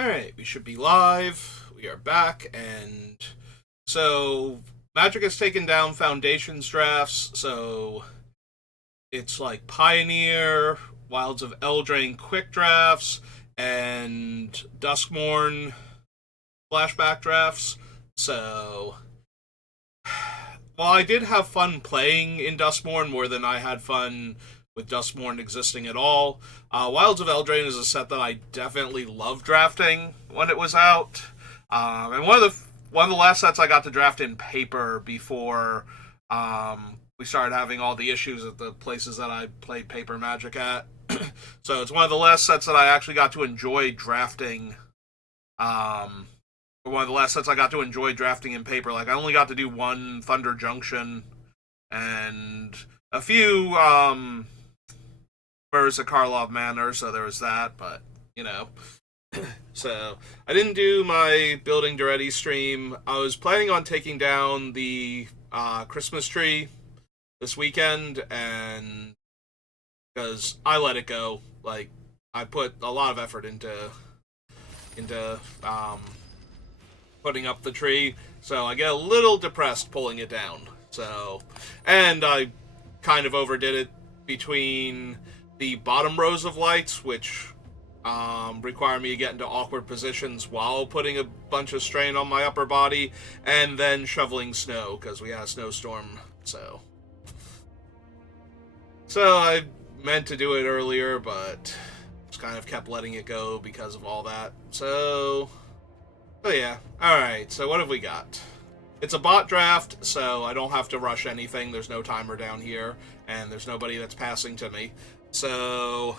Alright, we should be live. We are back, and so Magic has taken down Foundations drafts, so it's like Pioneer, Wilds of Eldraine quick drafts, and Duskmourn flashback drafts. So, while I did have fun playing in Duskmourn more than I had fun with Duskmourn existing at all, Wilds of Eldraine is a set that I definitely loved drafting when it was out. And one of the last sets I got to draft in paper before we started having all the issues at the places that I played paper Magic at. So it's one of the last sets that I actually got to enjoy drafting. Um, One of the last sets I got to enjoy drafting in paper. Like I only got to do one Thunder Junction and a few Burrs Karlov Manor, so there was that. But you know, so I didn't do my building Duretti stream. I was planning on taking down the Christmas tree this weekend, and because I let it go, like I put a lot of effort into putting up the tree, so I get a little depressed pulling it down. So, and I kind of overdid it between the bottom rows of lights, which require me to get into awkward positions while putting a bunch of strain on my upper body, and then shoveling snow because we had a snowstorm. So I meant to do it earlier, but just kind of kept letting it go because of all that. So yeah. Alright, so what have we got? It's a bot draft, so I don't have to rush anything. There's no timer down here, and there's nobody that's passing to me. So,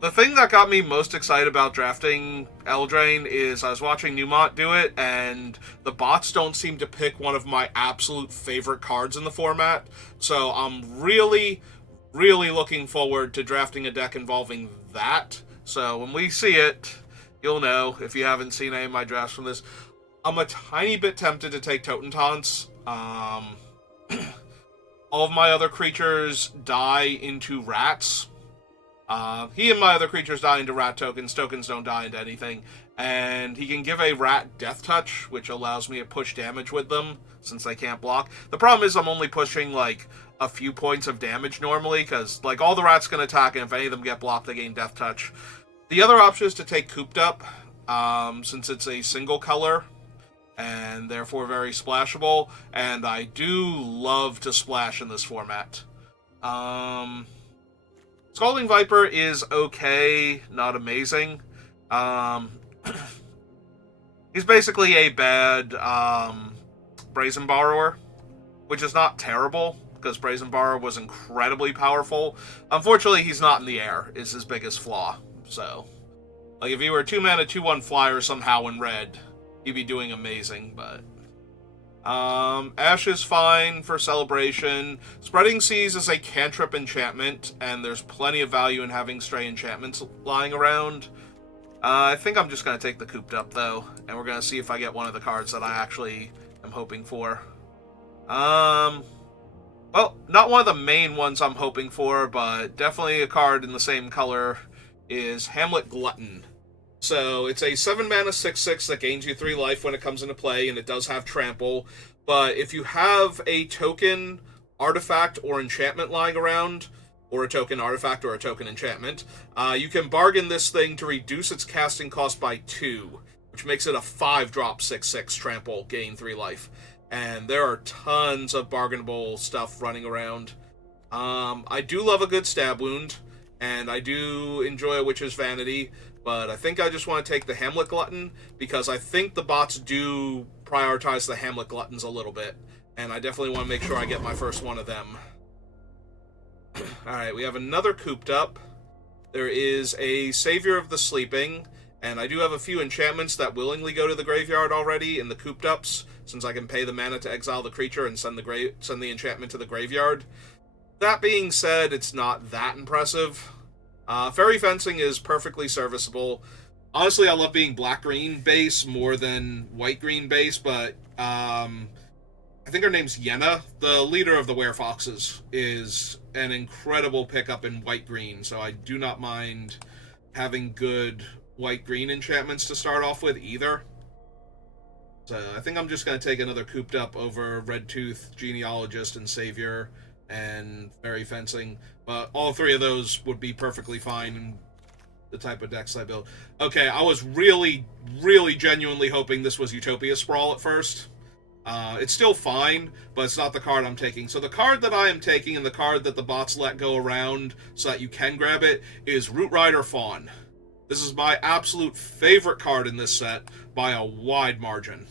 the thing that got me most excited about drafting Eldraine is I was watching Newmont do it, and the bots don't seem to pick one of my absolute favorite cards in the format. So I'm really, really looking forward to drafting a deck involving that. So when we see it, you'll know if you haven't seen any of my drafts from this. I'm a tiny bit tempted to take Totentanz. All of my other creatures die into rats. He and my other creatures die into rat tokens. Tokens don't die into anything. And he can give a rat death touch, which allows me to push damage with them, since they can't block. The problem is I'm only pushing, like, a few points of damage normally, because, like, all the rats can attack, and if any of them get blocked, they gain death touch. The other option is to take Cooped Up, since it's a single color, and therefore very splashable, and I do love to splash in this format. Scalding Viper is okay, not amazing. Um, he's basically a bad Brazen Borrower, which is not terrible, because Brazen Borrower was incredibly powerful. Unfortunately, he's not in the air, is his biggest flaw. So, like, if he were a 2-mana, 2/1 flyer somehow in red, he'd be doing amazing, but Ash is fine for Celebration. Spreading Seas is a cantrip enchantment, and there's plenty of value in having stray enchantments lying around. I think I'm just going to take the Cooped Up, though, and we're going to see if I get one of the cards that I actually am hoping for. Well, not one of the main ones I'm hoping for, but definitely a card in the same color is Hamlet Glutton. So it's a 7-mana 6/6 that gains you 3 life when it comes into play, and it does have trample. But if you have a token, artifact, or enchantment lying around, or a token artifact or a token enchantment, you can bargain this thing to reduce its casting cost by 2, which makes it a 5-drop 6/6 trample, gain 3 life. And there are tons of bargainable stuff running around. I do love a good stab wound, and I do enjoy a Witch's Vanity, but I think I just want to take the Hamlet Glutton, because I think the bots do prioritize the Hamlet Gluttons a little bit, and I definitely want to make sure I get my first one of them. Alright, we have another Cooped Up. There is a Savior of the Sleeping, and I do have a few enchantments that willingly go to the graveyard already in the Cooped Ups, since I can pay the mana to exile the creature and send the enchantment to the graveyard. That being said, it's not that impressive. Fairy Fencing is perfectly serviceable. Honestly, I love being black-green base more than white-green base, but I think her name's Yenna, the leader of the Werefoxes, is an incredible pickup in white-green, so I do not mind having good white-green enchantments to start off with either. So I think I'm just going to take another Cooped Up over Red Tooth, Genealogist, and Savior, and Fairy Fencing. But all three of those would be perfectly fine in the type of decks I build. Okay, I was really, really genuinely hoping this was Utopia Sprawl at first. It's still fine, but it's not the card I'm taking. So the card that I am taking, and the card that the bots let go around so that you can grab it, is Root Rider Fawn. This is my absolute favorite card in this set by a wide margin.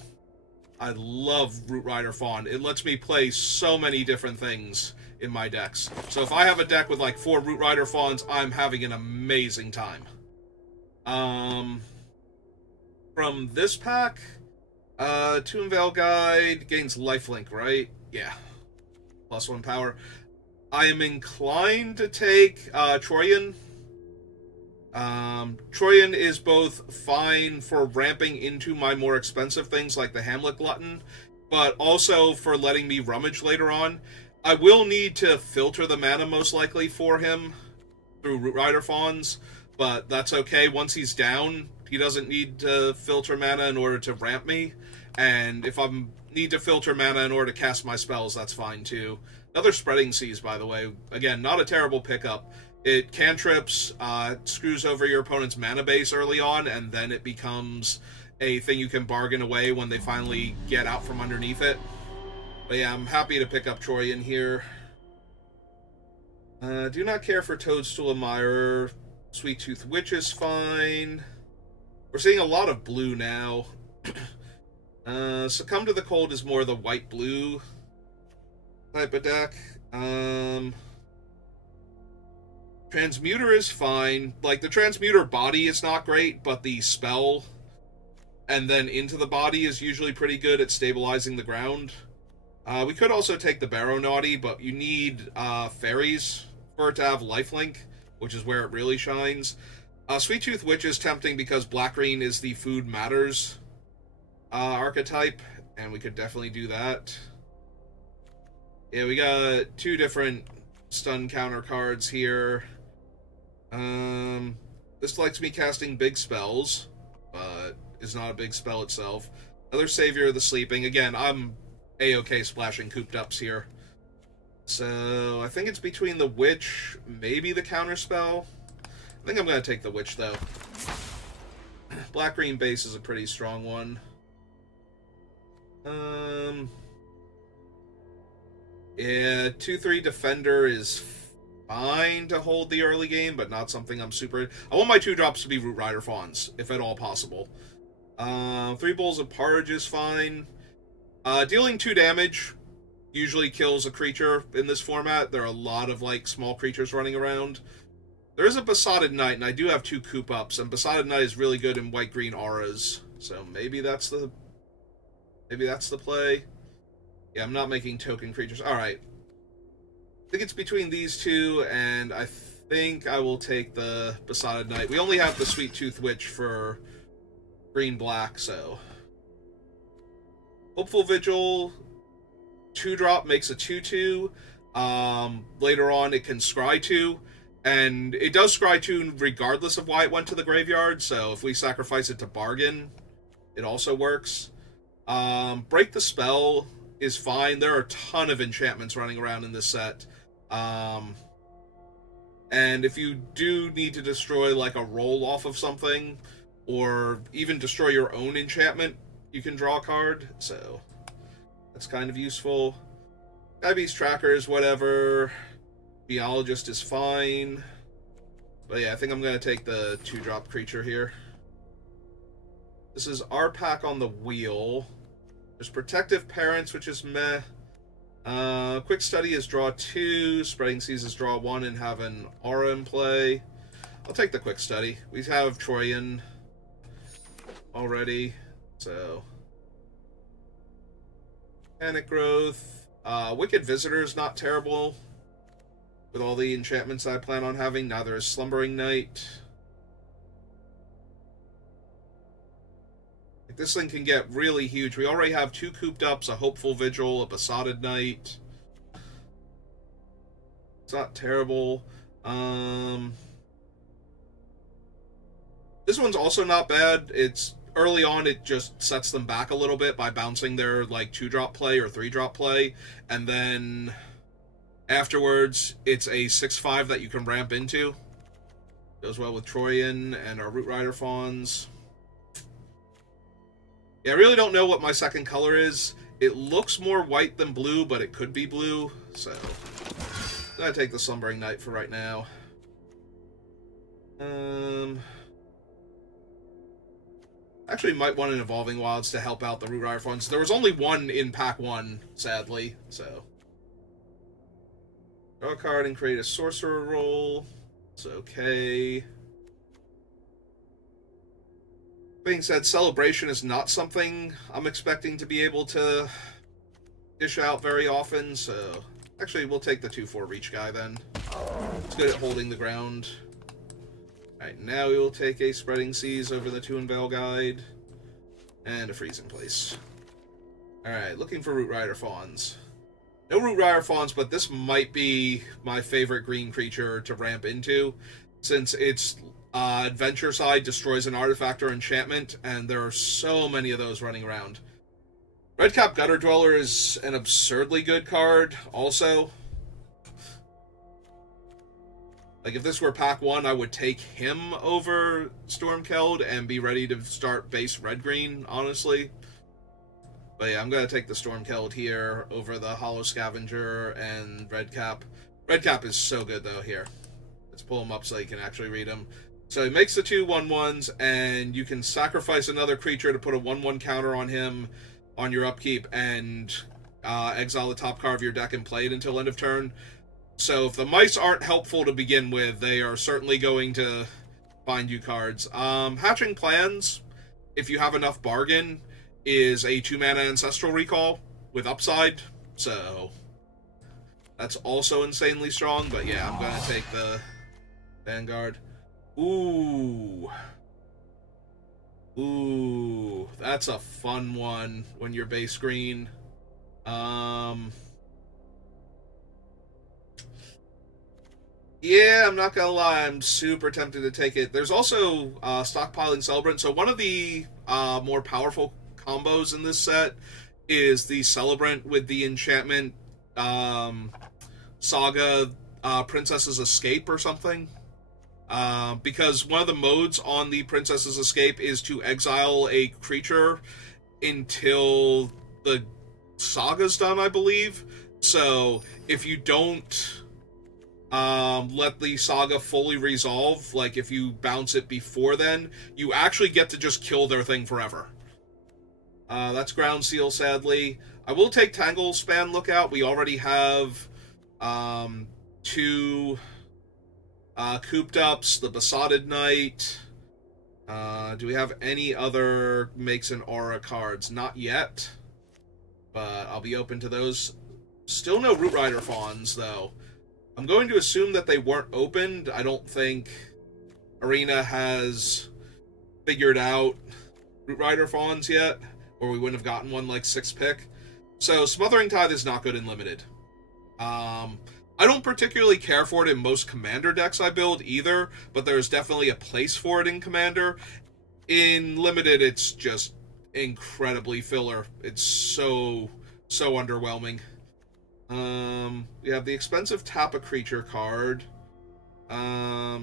I love Root Rider Fawn. It lets me play so many different things in my decks. So if I have a deck with like 4 Root Rider Fawns, I'm having an amazing time. From this pack, Tomb Veil Guide gains lifelink, right? Yeah. +1 power. I am inclined to take Troyan. Troyan is both fine for ramping into my more expensive things like the Hamlet Glutton, but also for letting me rummage later on. I will need to filter the mana most likely for him through Root Rider Fawns, but that's okay. Once he's down, he doesn't need to filter mana in order to ramp me, and if I need to filter mana in order to cast my spells, that's fine too. Another Spreading Seas, by the way. Again, not a terrible pickup. It cantrips, screws over your opponent's mana base early on, and then it becomes a thing you can bargain away when they finally get out from underneath it. But yeah, I'm happy to pick up Troyan here. Do not care for Toadstool Admirer. Sweet Tooth Witch is fine. We're seeing a lot of blue now. Succumb to the Cold is more the white-blue type of deck. Transmuter is fine. Like, the Transmuter body is not great, but the spell and then into the body is usually pretty good at stabilizing the ground. We could also take the Barrow Naughty, but you need fairies for it to have lifelink, which is where it really shines. Sweet Tooth Witch is tempting because black-green is the Food Matters archetype, and we could definitely do that. Yeah, we got 2 different stun counter cards here. This likes me casting big spells, but is not a big spell itself. Another Savior of the Sleeping. Again, I'm A-okay splashing Cooped Ups here. So, I think it's between the Witch, maybe the Counterspell. I think I'm going to take the Witch, though. Black-green base is a pretty strong one. Yeah, 2-3 Defender is fine to hold the early game, but not something I'm super... I want my 2-drops to be Root Rider Fawns, if at all possible. 3 Bowls of Porridge is fine. Dealing 2 damage usually kills a creature in this format. There are a lot of, like, small creatures running around. There is a Besotted Knight, and I do have 2 Coop Ups, and Besotted Knight is really good in white-green auras, so maybe that's the play. Yeah, I'm not making token creatures. Alright. I think it's between these 2, and I think I will take the Besotted Knight. We only have the Sweet Tooth Witch for green-black, so... Hopeful Vigil, 2-drop makes a 2-2. Later on, it can scry 2, and it does scry 2 regardless of why it went to the graveyard, so if we sacrifice it to bargain, it also works. Break the Spell is fine. There are a ton of enchantments running around in this set. And if you do need to destroy like a roll off of something, or even destroy your own enchantment, you can draw a card, so that's kind of useful. Skybeast Trackers, whatever. Genealogist is fine. But yeah, I think I'm going to take the 2-drop creature here. This is our pack on the wheel. There's Protective Parents, which is meh. Quick Study is draw 2. Spreading Seas is draw 1 and have an aura in play. I'll take the Quick Study. We have Troyan already, so... Panic Growth. Wicked Visitor is not terrible. With all the enchantments I plan on having, neither is Slumbering Night. This thing can get really huge. We already have 2 Cooped Ups, a Hopeful Vigil, a Besotted Knight. It's not terrible. This This one's also not bad. It's early on, it just sets them back a little bit by bouncing their like 2-drop play or 3-drop play, and then afterwards it's a 6/5 that you can ramp into. Goes well with Troyan and our Root Rider Fawns. Yeah, I really don't know what my second color is. It looks more white than blue, but it could be blue, so I'm gonna take the Slumbering Knight for right now. Actually might want an Evolving Wilds to help out the Root Rider Fawns. There was only one in pack 1, sadly, so. Draw a card and create a Sorcerer roll. It's okay. Being said, Celebration is not something I'm expecting to be able to dish out very often, so actually we'll take the 2/4 reach guy then. It's good at holding the ground. Alright, now we will take a Spreading Seas over the 2-Veil Guide and a Freezing Place. Alright, looking for Root Rider Fawns. No Root Rider Fawns, but this might be my favorite green creature to ramp into, since its adventure side destroys an artifact or enchantment, and there are so many of those running around. Redcap Gutter Dweller is an absurdly good card, also. Like, if this were pack 1, I would take him over Stormkeld and be ready to start base red-green, honestly. But yeah, I'm going to take the Stormkeld here over the Hollow Scavenger and Redcap. Redcap is so good, though, here. Let's pull him up so you can actually read him. So he makes the 2 1/1s, and you can sacrifice another creature to put a 1/1 counter on him on your upkeep and exile the top card of your deck and play it until end of turn. So if the mice aren't helpful to begin with, they are certainly going to find you cards. Hatching Plans, if you have enough bargain, is a 2-mana Ancestral Recall with upside, so that's also insanely strong, but yeah, I'm going to take the Vanguard. Ooh, that's a fun one when you're base green. Yeah, I'm not gonna lie, I'm super tempted to take it. There's also Stockpiling Celebrant, so one of the more powerful combos in this set is the Celebrant with the enchantment Saga Princess's Escape or something. Because one of the modes on the Princess's Escape is to exile a creature until the Saga's done, I believe. So if you don't let the Saga fully resolve, like if you bounce it before then, you actually get to just kill their thing forever. That's Ground Seal, sadly. I will take Tangle Span Lookout. We already have 2 Cooped Ups, the Besotted Knight. Do we have any other Makes an Aura cards? Not yet, but I'll be open to those. Still no Root Rider Fawns, though. I'm going to assume that they weren't opened. I don't think Arena has figured out Root Rider Fawns yet, or we wouldn't have gotten one like 6th pick. So Smothering Tithe is not good in Limited. I don't particularly care for it in most Commander decks I build either, but there's definitely a place for it in Commander. In Limited, it's just incredibly filler. It's so underwhelming. We have the expensive Tap a Creature card. Yeah,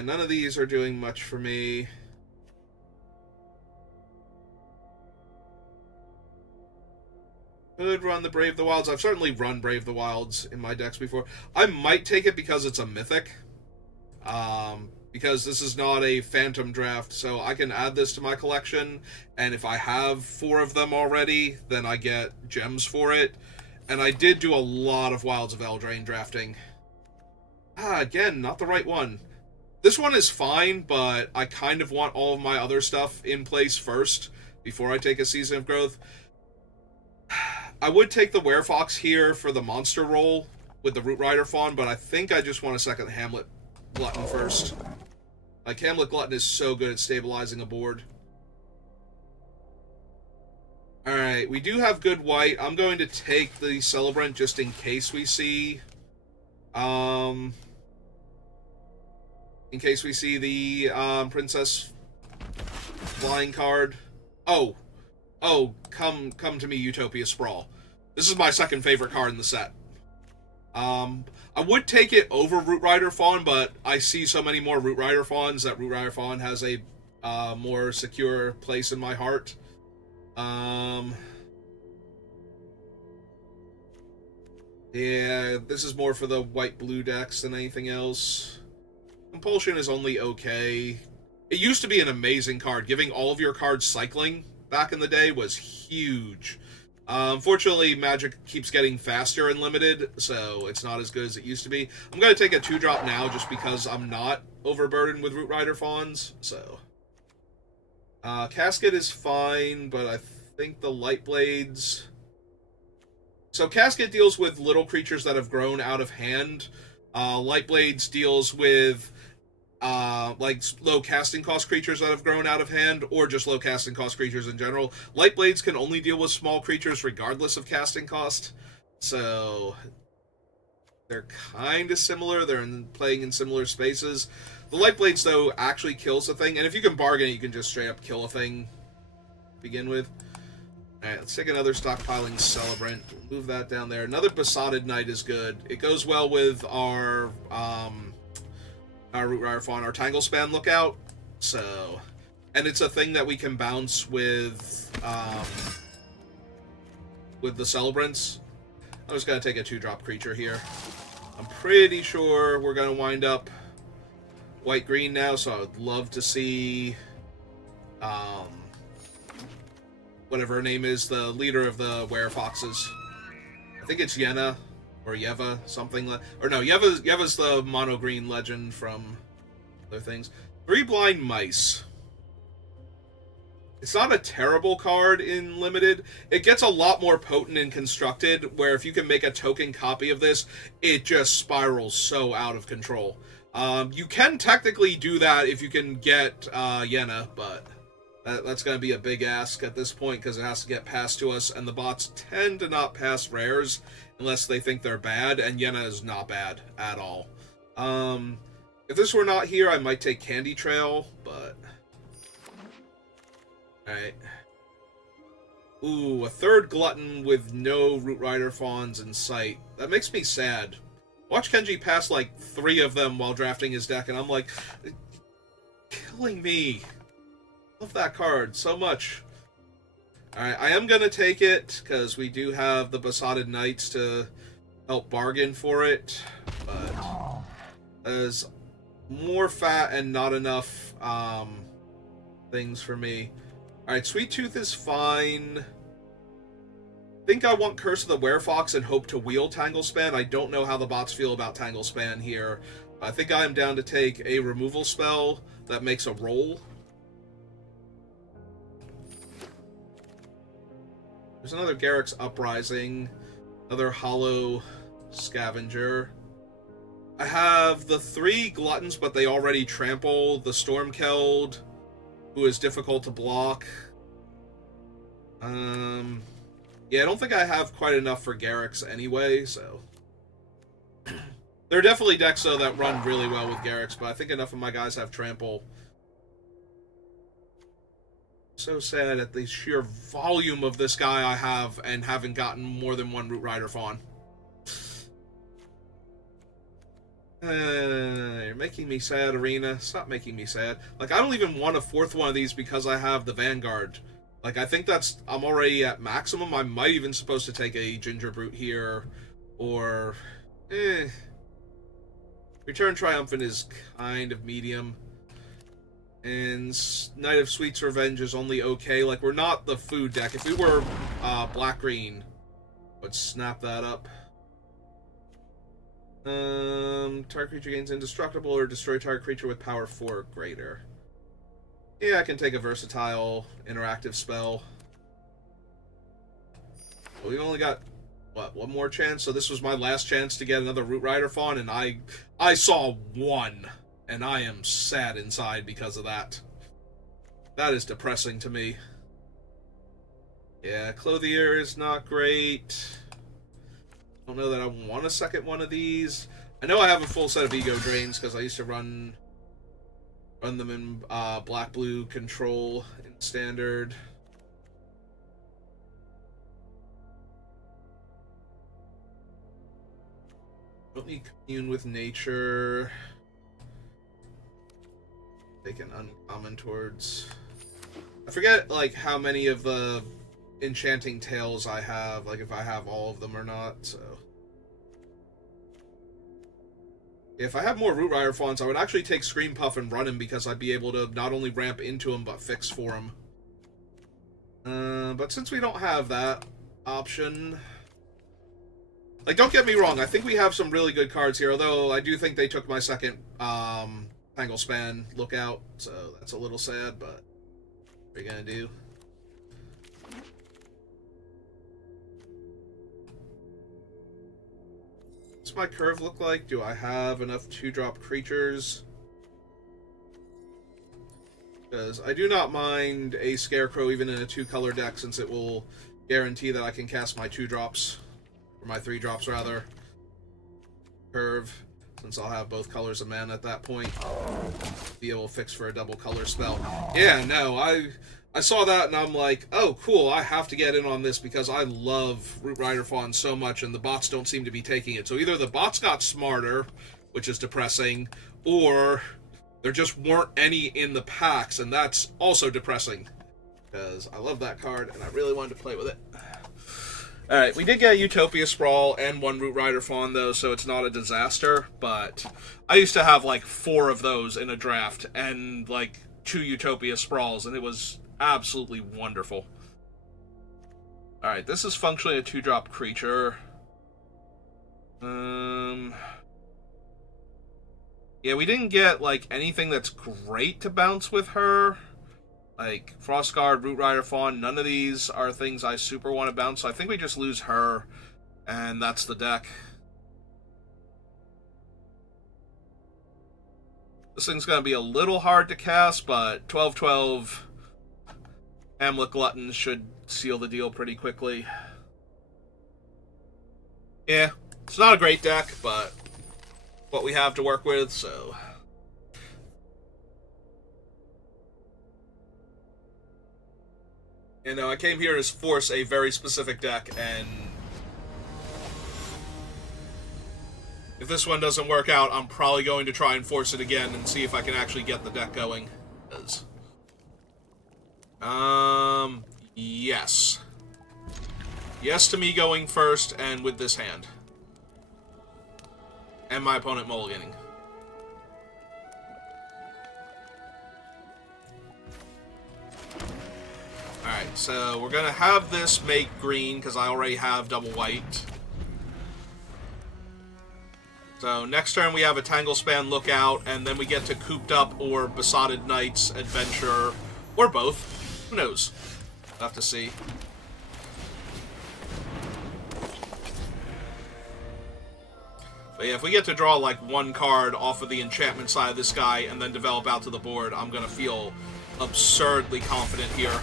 none of these are doing much for me. Could run the Brave the Wilds. I've certainly run Brave the Wilds in my decks before. I might take it because it's a mythic. Because this is not a Phantom draft, so I can add this to my collection, and if I have 4 of them already, then I get gems for it. And I did do a lot of Wilds of Eldraine drafting. Again, not the right one. This one is fine, but I kind of want all of my other stuff in place first, before I take a Season of Growth. I would take the Werefox here for the monster roll with the Root Rider Fawn, but I think I just want to second Hamlet Glutton first. Like, Hamlet Glutton is so good at stabilizing a board. Alright, we do have good white. I'm going to take the Celebrant just in case we see in case we see the Princess flying card. Oh, come to me, Utopia Sprawl. This is my second favorite card in the set. I would take it over Root Rider Fawn, but I see so many more Root Rider Fawns that Root Rider Fawn has a more secure place in my heart. Yeah, this is more for the white-blue decks than anything else. Compulsion is only okay. It used to be an amazing card. Giving all of your cards cycling back in the day was huge. Unfortunately, Magic keeps getting faster and limited, so it's not as good as it used to be. I'm going to take a 2-drop now just because I'm not overburdened with Root Rider Fawns, so... Casket is fine, but I think the Light Blades... So Casket deals with little creatures that have grown out of hand. Light Blades deals with like low casting cost creatures that have grown out of hand, or just low casting cost creatures in general. Light Blades can only deal with small creatures regardless of casting cost, so they're kind of similar. They're playing in similar spaces. The Light Blades, though, actually kills a thing, and if you can bargain, you can just straight up kill a thing to begin with. Alright, let's take another Stockpiling Celebrant. We'll move that down there. Another Besotted Knight is good. It goes well with our Root Rider Fawn, our Tanglespan Lookout. So, and it's a thing that we can bounce with the Celebrants. I'm just going to take a 2-drop creature here. I'm pretty sure we're going to wind up white-green now, so I would love to see whatever her name is, the leader of the Werefoxes. I think it's Yenna, or Yeva, something like... Or no, Yeva's the mono-green legend from other things. 3 Blind Mice. It's not a terrible card in Limited. It gets a lot more potent in Constructed, where if you can make a token copy of this, it just spirals so out of control. You can technically do that if you can get Yenna, but... That's going to be a big ask at this point because it has to get passed to us, and the bots tend to not pass rares unless they think they're bad, and Yenna is not bad at all. If this were not here, I might take Candy Trail, but... Alright. Ooh, a 3rd Glutton with no Root Rider Fawns in sight. That makes me sad. Watch Kenji pass like 3 of them while drafting his deck, and I'm like... Killing me. Love that card so much. Alright, I am going to take it, because we do have the Besotted Knights to help bargain for it, but there's more fat and not enough things for me. Alright, Sweet Tooth is fine. I think I want Curse of the Werefox and hope to wheel Tanglespan. I don't know how the bots feel about Tanglespan here. I think I am down to take a removal spell that makes a roll. There's another Garruk's Uprising, another Hollow Scavenger. I have the 3 Gluttons, but they already trample the Stormkeld, who is difficult to block. Yeah, I don't think I have quite enough for Garruk's anyway, so... There are definitely decks, though, that run really well with Garruk's, but I think enough of my guys have trample. So sad at the sheer volume of this guy I have and haven't gotten more than 1 Root Rider Fawn. You're making me sad, Arena. Stop making me sad. Like, I don't even want a 4th one of these because I have the Vanguard. Like, I think that's... I'm already at maximum. I might even supposed to take a Ginger Brute here. Or... Return Triumphant is kind of medium. And Knight of Sweet's Revenge is only okay. Like, we're not the food deck. If we were black-green, would snap that up. Target creature gains indestructible or destroy target creature with power 4 or greater. Yeah, I can take a versatile interactive spell. But we've only got, what, 1 more chance? So this was my last chance to get another Root Rider Fawn, and I saw 1. And I am sad inside because of that. That is depressing to me. Yeah, Clothier is not great. I don't know that I want a second one of these. I know I have a full set of Ego Drains because I used to run Run them in black-blue control in standard. Don't need commune with nature. Take an uncommon towards. I forget like how many of the enchanting tales I have, like if I have all of them or not. So if I have more Root Rider Fawns, I would actually take Scream Puff and run him because I'd be able to not only ramp into him but fix for him. But since we don't have that option. Like, don't get me wrong, I think we have some really good cards here, although I do think they took my second Tangle Span lookout, so that's a little sad, but what are you gonna do? What's my curve look like? Do I have enough 2-drop creatures? Because I do not mind a Scarecrow even in a 2-color deck, since it will guarantee that I can cast my 2-drops. Or my 3-drops, rather. Curve, since I'll have both colors of mana at that point. Be able to fix for a double color spell. Yeah, no, I saw that and I'm like, oh, cool, I have to get in on this because I love Root Rider Fawn so much and the bots don't seem to be taking it. So either the bots got smarter, which is depressing, or there just weren't any in the packs, and that's also depressing. Because I love that card and I really wanted to play with it. Alright, we did get a Utopia Sprawl and 1 Root Rider Fawn, though, so it's not a disaster, but I used to have, like, 4 of those in a draft, and, like, 2 Utopia Sprawls, and it was absolutely wonderful. Alright, this is functionally a 2-drop creature. Yeah, we didn't get, like, anything that's great to bounce with her. Like, Frostguard, Root Rider Fawn, none of these are things I super want to bounce, so I think we just lose her, and that's the deck. This thing's going to be a little hard to cast, but 12/12 Hamlet Glutton should seal the deal pretty quickly. Yeah, it's not a great deck, but what we have to work with, so... You know, I came here to force a very specific deck, and if this one doesn't work out, I'm probably going to try and force it again and see if I can actually get the deck going. Yes. Yes to me going first, and with this hand. And my opponent mulliganing. Alright, so we're gonna have this make green, because I already have double white. So next turn we have a Tangle Span Lookout, and then we get to Cooped Up or Besotted Knights Adventure, or both. Who knows? We'll have to see. But yeah, if we get to draw like one card off of the enchantment side of this guy and then develop out to the board, I'm gonna feel absurdly confident here.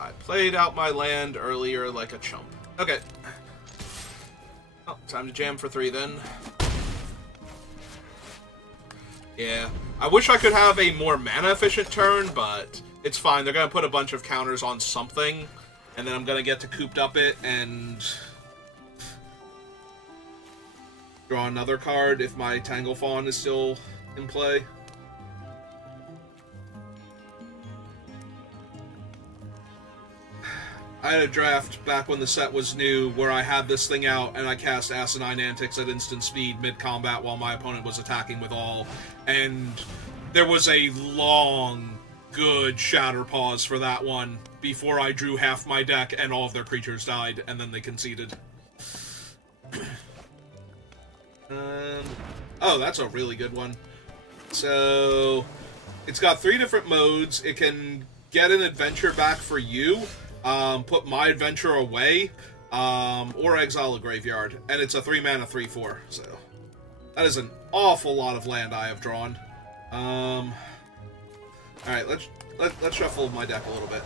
I played out my land earlier like a chump. Okay. Oh, time to jam for 3 then. Yeah. I wish I could have a more mana-efficient turn, but it's fine. They're going to put a bunch of counters on something, and then I'm going to get to Cooped Up it and draw another card if my Tangle Fawn is still in play. I had a draft back when the set was new where I had this thing out and I cast Asinine Antics at instant speed mid-combat while my opponent was attacking with all, and there was a long, good shatter pause for that one before I drew half my deck and all of their creatures died, and then they conceded. Oh, that's a really good one. So, it's got 3 different modes. It can get an adventure back for you, put my adventure away, or exile a graveyard. And it's a 3-mana 3/4, so that is an awful lot of land I have drawn. Alright, let's shuffle my deck a little bit.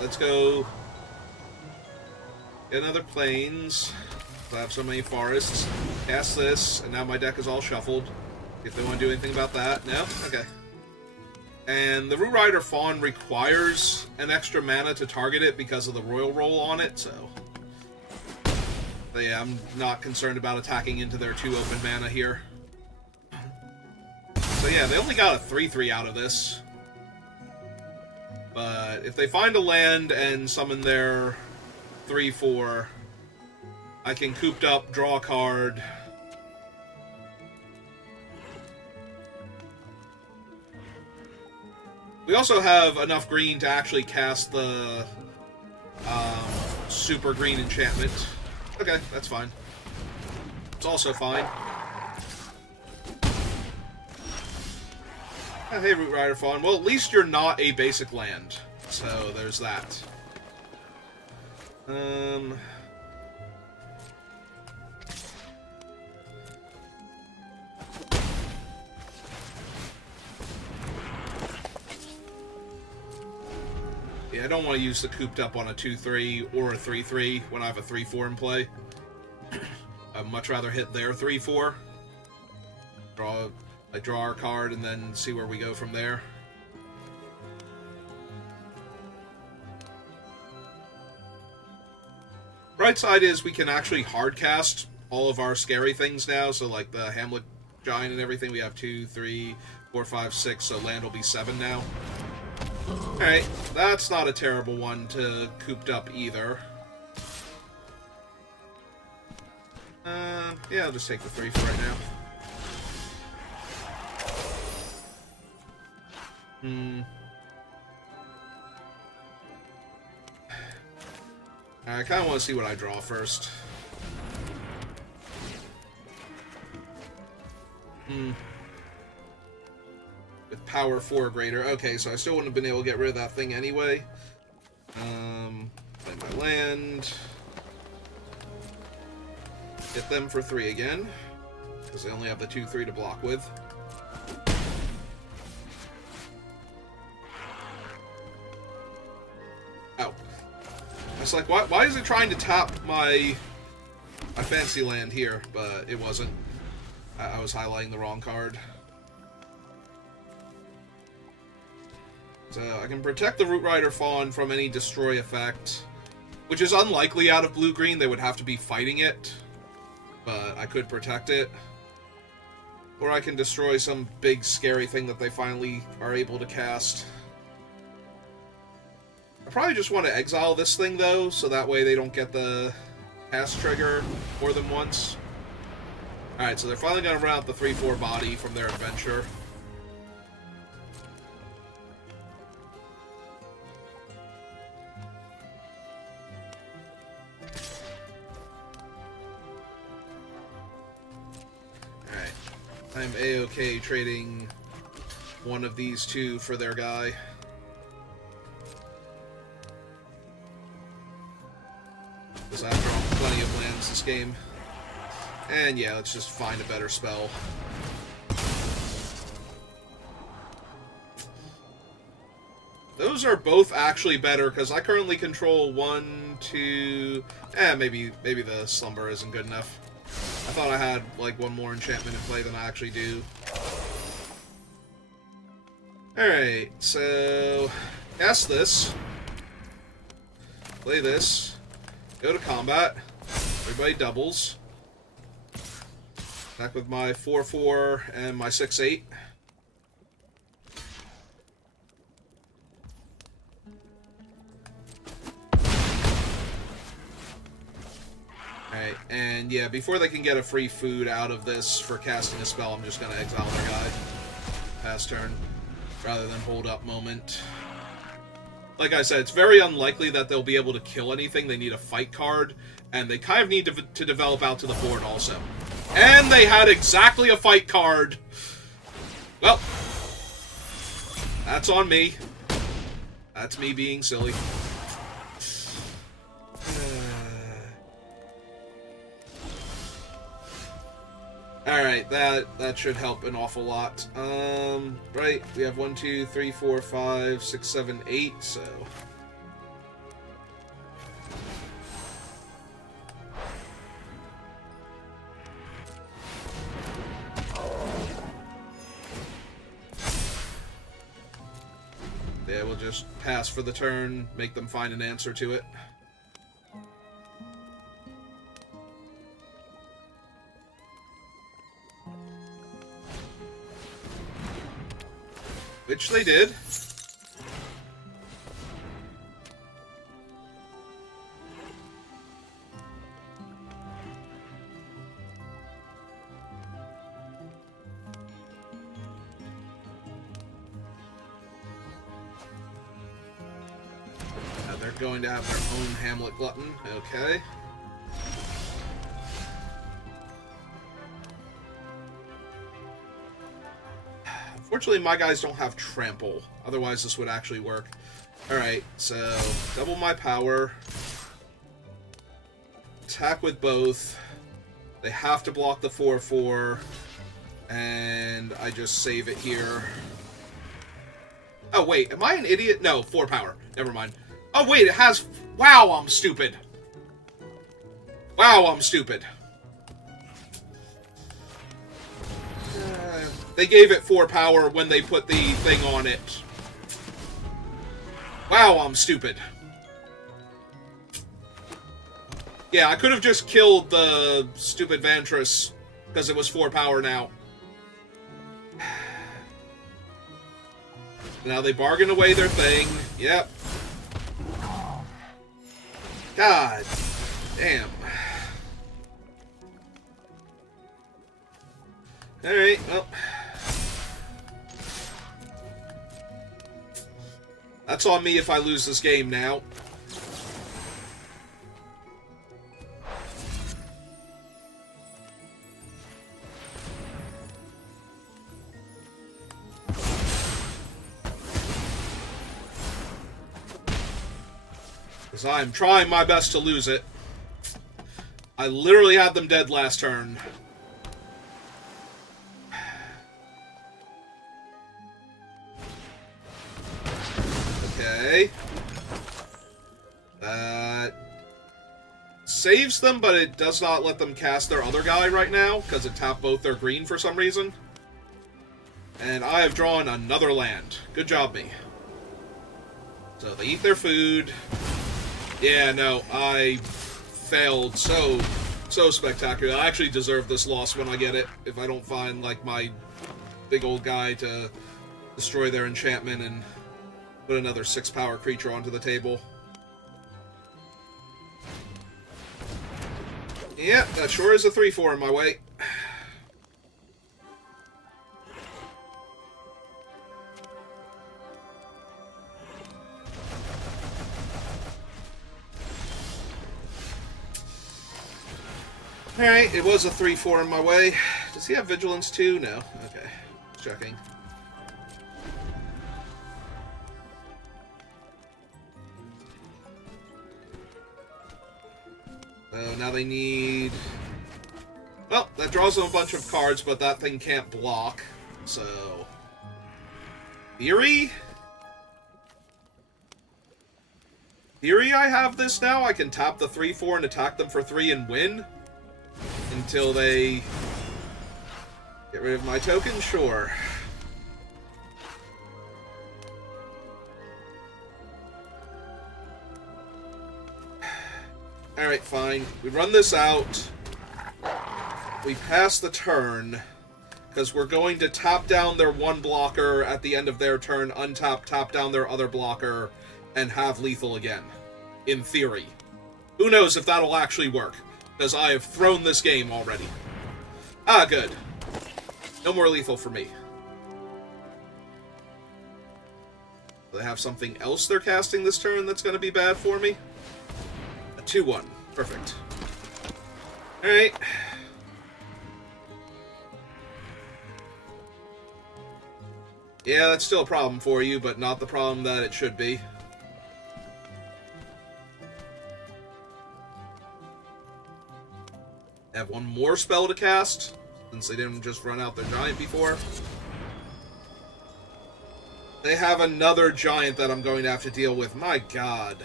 Let's go get another plains. I have so many forests. Cast this, and now my deck is all shuffled. If they want to do anything about that. No? Okay. And the Root Rider Fawn requires an extra mana to target it because of the Royal Roll on it, so... But yeah, I'm not concerned about attacking into their 2 open mana here. So yeah, they only got a 3/3 out of this. But if they find a land and summon their 3/4, I can cooped up, draw a card. We also have enough green to actually cast the super green enchantment. Okay, that's fine. It's also fine. Hey, Root Rider Fawn. Well, at least you're not a basic land. So, there's that. Yeah, I don't want to use the cooped up on a 2/3 or a 3/3 when I have a 3/4 in play. I'd much rather hit their 3/4. Draw our card and then see where we go from there. Bright side is we can actually hardcast all of our scary things now, so like the Hamlet Giant and everything, we have 2, 3, 4, 5, 6, so land will be 7 now. Alright, that's not a terrible one to cooped up either. Yeah, I'll just take the 3 for right now. I kind of want to see what I draw first. With power 4 or greater. Okay, so I still wouldn't have been able to get rid of that thing anyway. Play my land. Hit them for 3 again. Because they only have the 2/3 to block with. Oh. It's like, why is it trying to tap my fancy land here? But it wasn't. I was highlighting the wrong card. So I can protect the Root Rider Fawn from any destroy effect, which is unlikely out of blue-green. They would have to be fighting it, but I could protect it. Or I can destroy some big scary thing that they finally are able to cast. I probably just want to exile this thing, though, so that way they don't get the cast trigger more than once. Alright, so they're finally going to run out the 3/4 body from their adventure. Alright. I'm A-okay trading one of these two for their guy. Because I've drawn plenty of lands this game. And yeah, let's just find a better spell. Those are both actually better, because I currently control 1, 2... maybe the Slumber isn't good enough. I thought I had, like, one more enchantment in play than I actually do. Alright, so... cast this. Play this. Go to combat. Everybody doubles. Back with my 4/4 and my 6/8. Alright, and yeah, before they can get a free food out of this for casting a spell, I'm just going to exile their guy. Pass turn. Rather than hold up moment. Like I said, it's very unlikely that they'll be able to kill anything. They need a fight card, and they kind of need to develop out to the board also. And they had exactly a fight card. Well, that's on me. That's me being silly. Alright, that should help an awful lot. Right, we have 1, 2, 3, 4, 5, 6, 7, 8, so... Yeah, we'll just pass for the turn, make them find an answer to it. Which they did. They're going to have their own Hamlet Glutton. Okay. Unfortunately, my guys don't have Trample. Otherwise, this would actually work. Alright, so double my power. Attack with both. They have to block the 4/4. And I just save it here. Oh, wait. Am I an idiot? No, 4 power. Never mind. Oh, wait. It has... Wow, I'm stupid. Wow, I'm stupid. They gave it 4 power when they put the thing on it. Wow, I'm stupid. Yeah, I could have just killed the stupid Vantress because it was 4 power now. Now they bargain away their thing. Yep. God damn. Alright, well. That's on me if I lose this game now. Because I'm trying my best to lose it. I literally had them dead last turn. Okay. That saves them, but it does not let them cast their other guy right now, because it tapped both their green for some reason. And I have drawn another land. Good job, me. So they eat their food. Yeah, no, I failed so spectacular. I actually deserve this loss when I get it, if I don't find, like, my big old guy to destroy their enchantment and put another 6-power creature onto the table. Yeah, that sure is a 3/4 in my way. Alright, it was a 3/4 in my way. Does he have Vigilance too? No. Okay. Checking. So now they need... Well, that draws them a bunch of cards, but that thing can't block. So... Theory? Theory I have this now. I can tap the 3/4 and attack them for 3 and win. Until they get rid of my token? Sure. Alright, fine. We run this out. We pass the turn. Because we're going to tap down their one blocker at the end of their turn, untap, tap down their other blocker, and have lethal again. In theory. Who knows if that'll actually work. Because I have thrown this game already. Ah, good. No more lethal for me. Do they have something else they're casting this turn that's going to be bad for me? A 2/1. Perfect. Alright. Yeah, that's still a problem for you, but not the problem that it should be. I have one more spell to cast, since since they didn't just run out their giant before. They have another giant that I'm going to have to deal with. My god.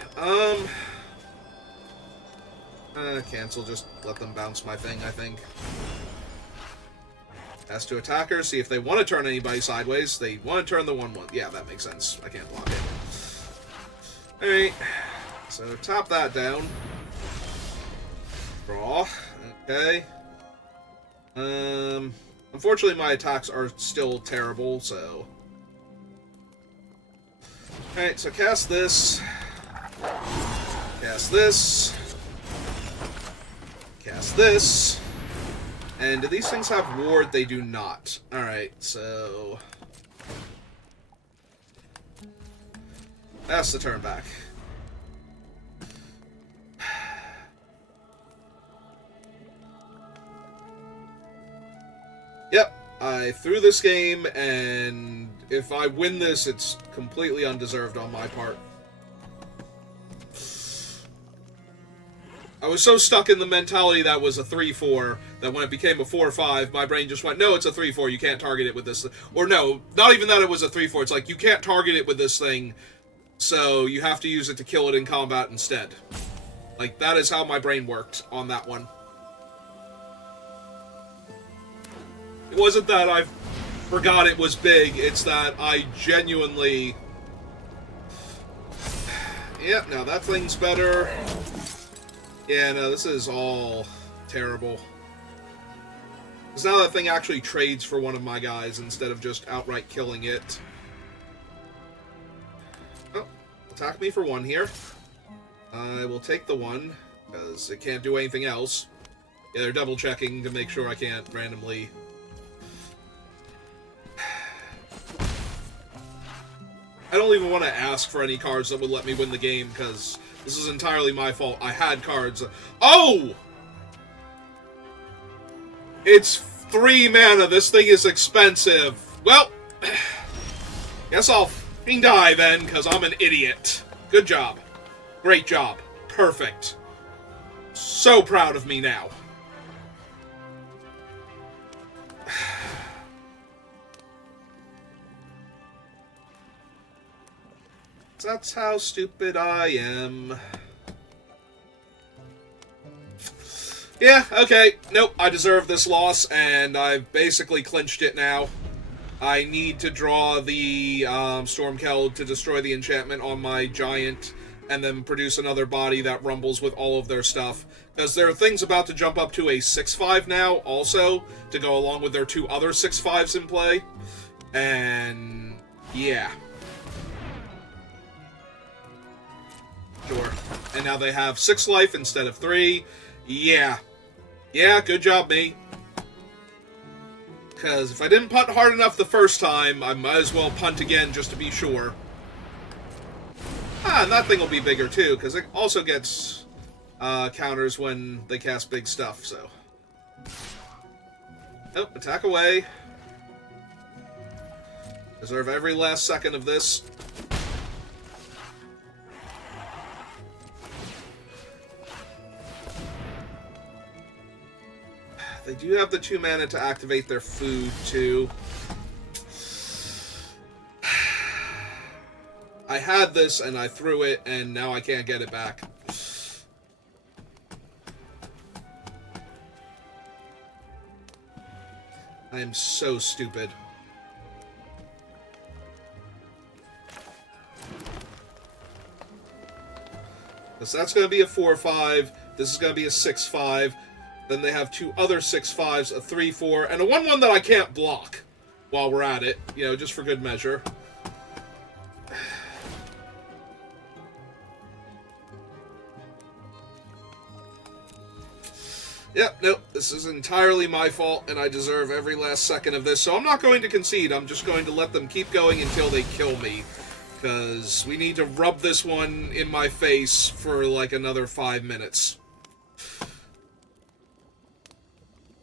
Cancel. Just let them bounce my thing, I think. As to attackers, see if they want to turn anybody sideways. They want to turn the 1/1. Yeah, that makes sense. I can't block it. Alright. So, tap that down. Draw. Okay. Unfortunately, my attacks are still terrible, so... Alright, so cast this. Cast this. Cast this. And do these things have ward? They do not. Alright, so... That's the turn back. Yep, I threw this game, and if I win this, it's completely undeserved on my part. I was so stuck in the mentality that was a 3-4, that when it became a 4-5, my brain just went, no, it's a 3-4, you can't target it with this. Or no, not even that it was a 3-4, it's like, you can't target it with this thing, so you have to use it to kill it in combat instead. Like, that is how my brain worked on that one. It wasn't that I forgot it was big, it's that I genuinely... Yep, now that thing's better. Yeah, no, this is all terrible. Because now that thing actually trades for one of my guys instead of just outright killing it. Oh, attack me for 1 here. I will take the 1, because it can't do anything else. Yeah, they're double checking to make sure I can't randomly... I don't even want to ask for any cards that would let me win the game, because this is entirely my fault. I had cards. Oh! It's 3 mana. This thing is expensive. Well, guess I'll f***ing die then, because I'm an idiot. Good job. Great job. Perfect. So proud of me now. That's how stupid I am. Yeah, okay. Nope, I deserve this loss, and I've basically clinched it now. I need to draw the Stormkeld to destroy the enchantment on my giant, and then produce another body that rumbles with all of their stuff. Because there are things about to jump up to a 6/5 now, also, to go along with their 2 other 6/5s in play. And... yeah. Sure. And now they have 6 life instead of 3. Yeah. Yeah, good job, me. Because if I didn't punt hard enough the first time, I might as well punt again just to be sure. Ah, and that thing will be bigger too, because it also gets counters when they cast big stuff, so. Nope, attack away. Deserve every last second of this. They do have the 2 mana to activate their food, too. I had this, and I threw it, and now I can't get it back. I am so stupid. Because that's going to be a 4/5. This is going to be a 6/5. Then they have 2 other 6/5s, a 3/4, and a 1/1 that I can't block while we're at it, you know, just for good measure. Yep, nope, this is entirely my fault, and I deserve every last second of this, so I'm not going to concede. I'm just going to let them keep going until they kill me, because we need to rub this one in my face for, like, another 5 minutes.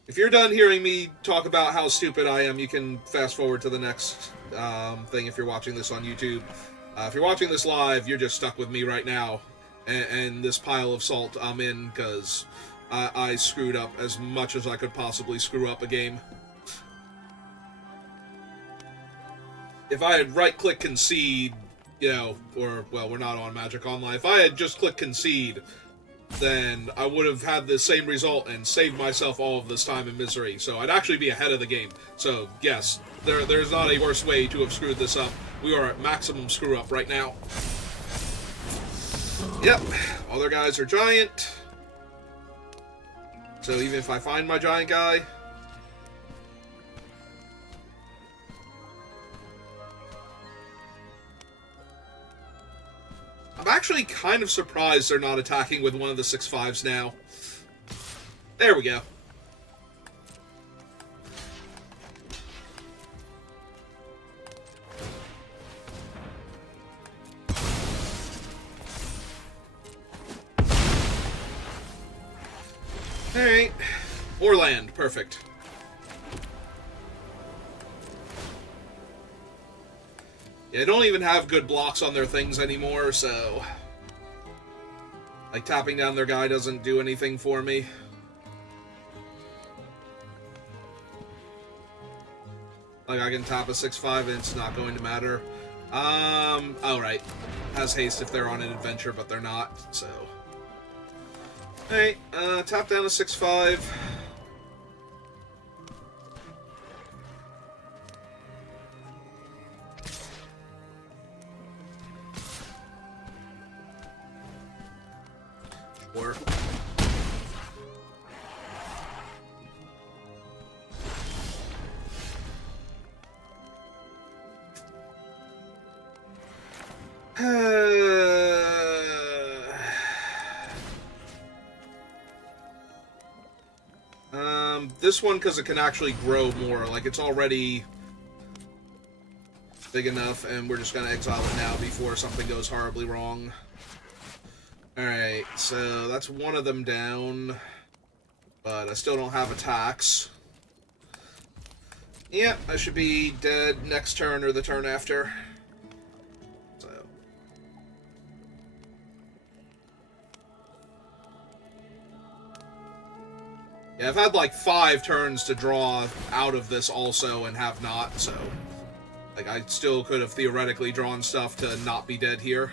If you're done hearing me talk about how stupid I am, you can fast forward to the next thing if you're watching this on YouTube. If you're watching this live, you're just stuck with me right now. And this pile of salt I'm in, because I screwed up as much as I could possibly screw up a game. if I had right-click concede, you know, or, well, we're not on Magic Online. If I had just clicked concede, then I would have had the same result and saved myself all of this time and misery. So I'd actually be ahead of the game. So, yes, there's not a worse way to have screwed this up. We are at maximum screw-up right now. Yep, all their guys are giant. So even if I find my giant guy... I'm actually kind of surprised they're not attacking with one of the 6/5s now. There we go. Alright. More land. Perfect. Yeah, they don't even have good blocks on their things anymore, so... like, tapping down their guy doesn't do anything for me. Like, I can tap a 6/5 and it's not going to matter. Oh, right. Has haste if they're on an adventure, but they're not, so... Alright, tap down a 6/5. Or... this one, because it can actually grow more. Like, it's already big enough, and we're just going to exile it now before something goes horribly wrong. Alright, so that's one of them down. But I still don't have attacks. Yep, I should be dead next turn or the turn after. So. Yeah, I've had like 5 turns to draw out of this also and have not, so... like, I still could have theoretically drawn stuff to not be dead here.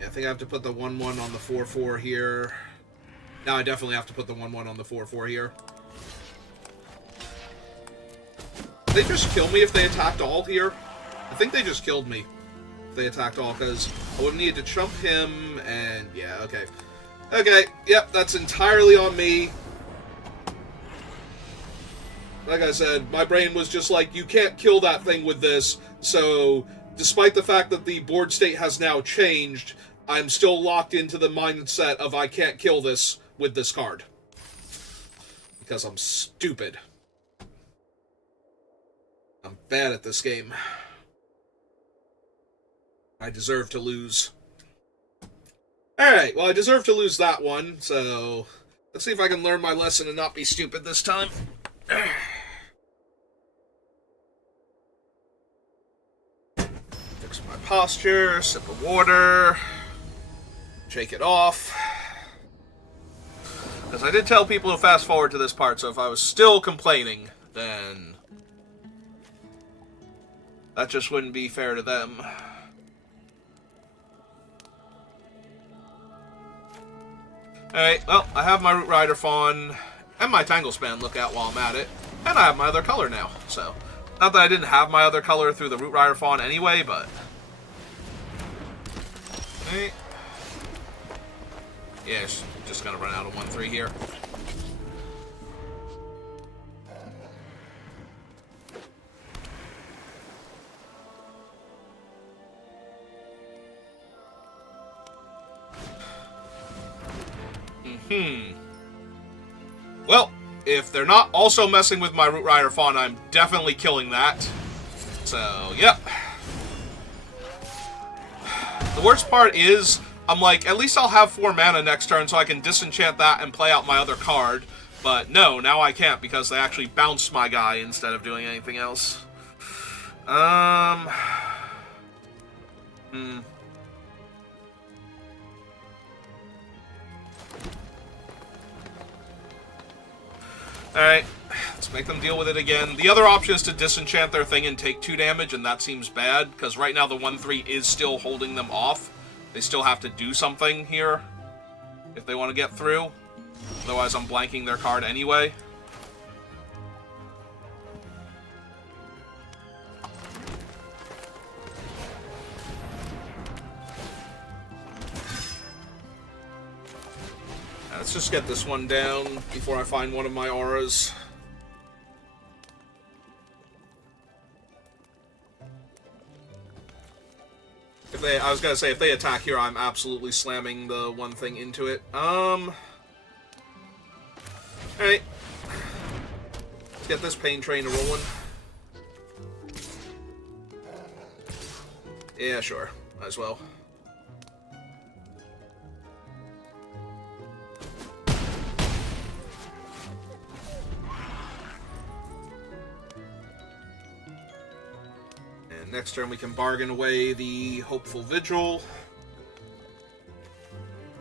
Yeah, I think I have to put the 1/1 on the 4/4 here. Now I definitely have to put the 1/1 on the 4/4 here. Did they just kill me if they attacked all here? I think they just killed me if they attacked all, because I would have needed to chump him, and yeah, okay. Okay, yep, that's entirely on me. Like I said, my brain was just like, you can't kill that thing with this, so despite the fact that the board state has now changed, I'm still locked into the mindset of I can't kill this with this card. Because I'm stupid. I'm bad at this game. I deserve to lose. Alright, well, I deserve to lose that one, so let's see if I can learn my lesson and not be stupid this time. Fix my posture, sip of water, shake it off. Because I did tell people to fast forward to this part, so if I was still complaining, then that just wouldn't be fair to them. Alright, well, I have my Root Rider Fawn and my Tanglespan look at while I'm at it. And I have my other color now, so... not that I didn't have my other color through the Root Rider Fawn anyway, but... Alright. Yeah, just gonna run out of 1/3 here. Well, if they're not also messing with my Root Rider Fawn, I'm definitely killing that. So, yep. The worst part is, I'm like, at least I'll have 4 mana next turn so I can disenchant that and play out my other card. But no, now I can't because they actually bounced my guy instead of doing anything else. Alright, let's make them deal with it again. The other option is to disenchant their thing and take 2 damage, and that seems bad, because right now the 1/3 is still holding them off. They still have to do something here if they want to get through. Otherwise, I'm blanking their card anyway. Let's just get this one down before I find one of my auras. I was gonna say, if they attack here, I'm absolutely slamming the one thing into it. Alright. Let's get this pain train rolling. Yeah, sure. Might as well. Next turn we can bargain away the Hopeful Vigil.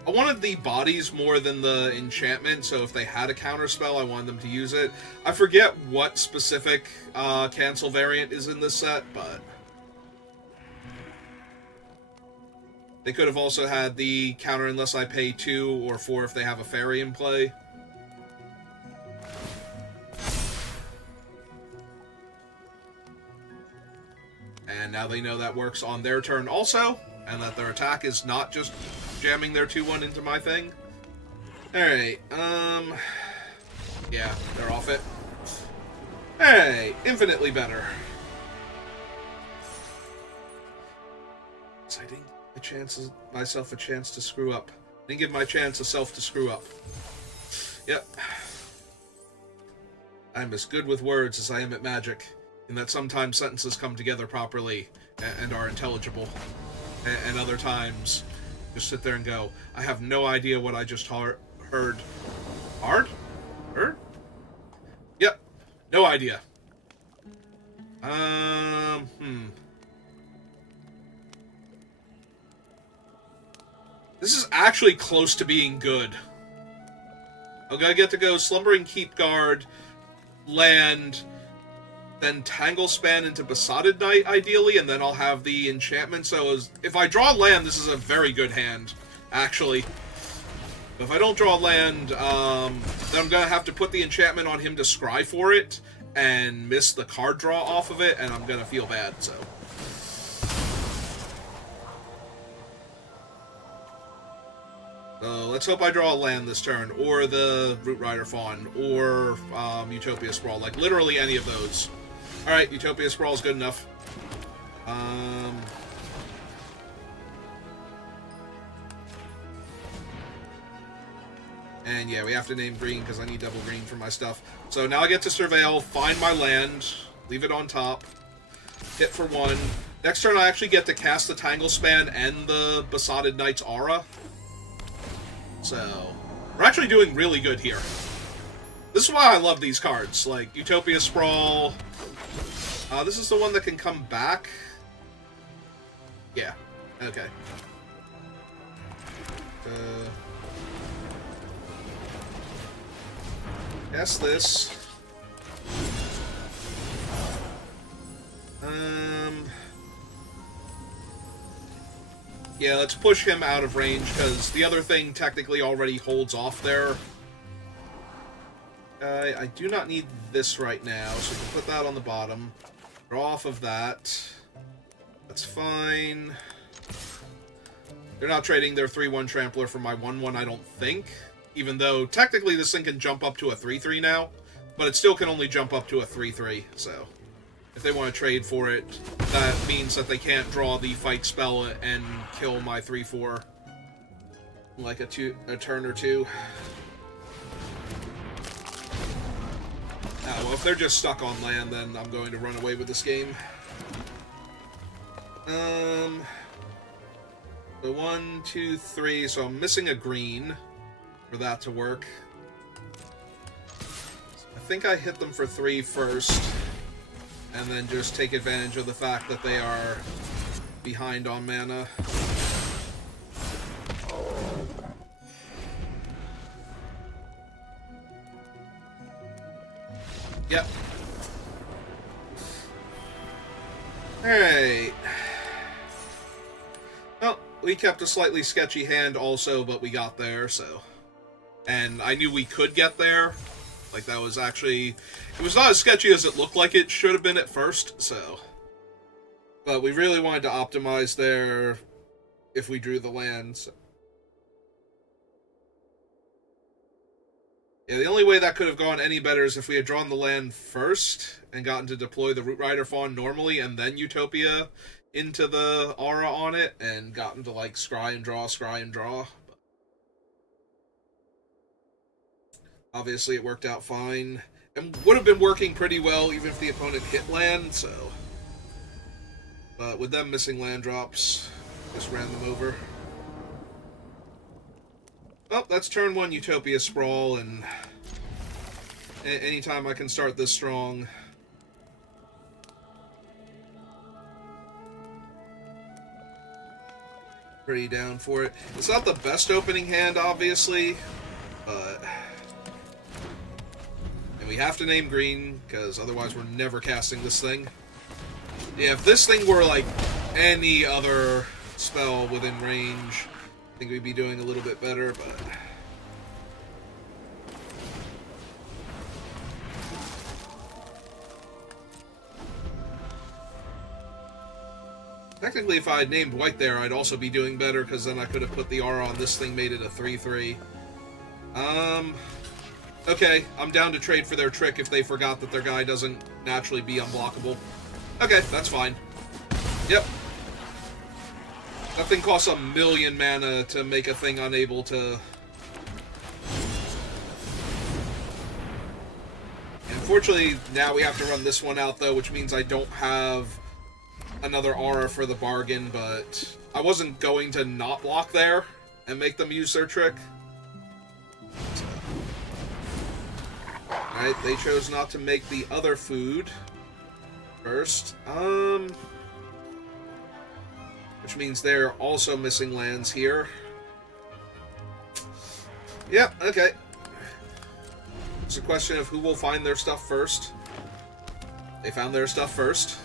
I wanted the bodies more than the enchantment, so if they had a counterspell, I wanted them to use it. I forget what specific cancel variant is in this set, but they could have also had the counter unless I pay 2 or 4 if they have a fairy in play. And now they know that works on their turn also, and that their attack is not just jamming their 2/1 into my thing. Alright, yeah, they're off it. Hey, infinitely better. So I didn't give myself a chance to screw up. Didn't give my chance of self to screw up. Yep. I'm as good with words as I am at magic. In that sometimes sentences come together properly and are intelligible, and other times just sit there and go, I have no idea what I just heard. Heard? Yep, no idea. This is actually close to being good. I'm gonna get to go Slumbering Keep Guard, land, then Tangle Span into Besotted Knight, ideally, and then I'll have the enchantment. So if I draw land, this is a very good hand, actually. But if I don't draw land, then I'm going to have to put the enchantment on him to scry for it, and miss the card draw off of it, and I'm going to feel bad, so. So let's hope I draw a land this turn, or the Root Rider Fawn, or Utopia Sprawl, like literally any of those. Alright, Utopia Sprawl is good enough. And yeah, we have to name green because I need double green for my stuff. So now I get to Surveil, find my land, leave it on top, hit for 1. Next turn I actually get to cast the Tangle Span and the Besotted Knight's aura. So, we're actually doing really good here. This is why I love these cards, like Utopia Sprawl. This is the one that can come back. Yeah, okay. Guess this. Yeah, let's push him out of range, because the other thing technically already holds off there. I do not need this right now, so we can put that on the bottom. Draw off of that. That's fine. They're not trading their 3/1 Trampler for my 1/1, I don't think. Even though, technically, this thing can jump up to a 3/3 now. But it still can only jump up to a 3/3, so... If they want to trade for it, that means that they can't draw the fight spell and kill my 3/4. Like a turn or two. Well, if they're just stuck on land, then I'm going to run away with this game. So 1, 2, 3, so I'm missing a green for that to work. I think I hit them for 3 first, and then just take advantage of the fact that they are behind on mana. Yep. Alright. Well, we kept a slightly sketchy hand also, but we got there, so... And I knew we could get there. Like, that was actually... It was not as sketchy as it looked like it should have been at first, so... But we really wanted to optimize there if we drew the land, so... Yeah, the only way that could have gone any better is if we had drawn the land first and gotten to deploy the Root Rider Fawn normally and then Utopia into the aura on it and gotten to, like, scry and draw, scry and draw. But obviously it worked out fine. And would have been working pretty well even if the opponent hit land, so... But with them missing land drops, just ran them over. Well, that's turn 1 Utopia Sprawl, and anytime I can start this strong. Pretty down for it. It's not the best opening hand, obviously, but... And we have to name green, because otherwise we're never casting this thing. Yeah, if this thing were like any other spell within range... I think we'd be doing a little bit better, but... Technically, if I had named white there, I'd also be doing better, because then I could have put the aura on this thing, made it a 3/3. Okay, I'm down to trade for their trick if they forgot that their guy doesn't naturally be unblockable. Okay, that's fine. Yep. That thing costs 1,000,000 mana to make a thing unable to... Unfortunately, now we have to run this one out, though, which means I don't have another aura for the bargain, but I wasn't going to not block there and make them use their trick. Alright, they chose not to make the other food first. Which means they're also missing lands here. Yep, okay. It's a question of who will find their stuff first. They found their stuff first.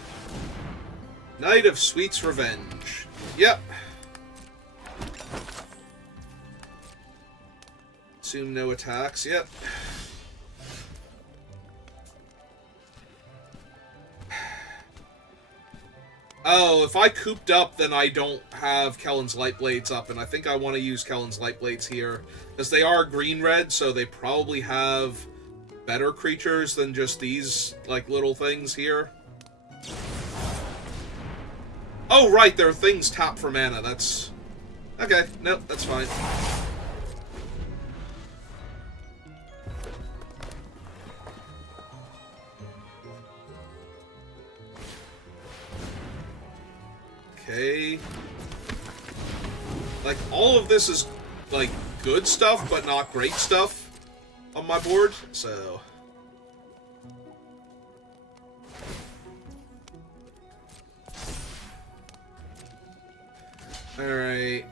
Knight of Sweet's Revenge. Yep. Assume no attacks. Yep. Oh, if I cooped up, then I don't have Kellen's Lightblades up, and I think I want to use Kellen's Lightblades here. Because they are green-red, so they probably have better creatures than just these, like, little things here. Oh, right, there are things tapped for mana. That's... Okay, nope, that's fine. Okay. Like, all of this is, like, good stuff, but not great stuff on my board, so... Alright.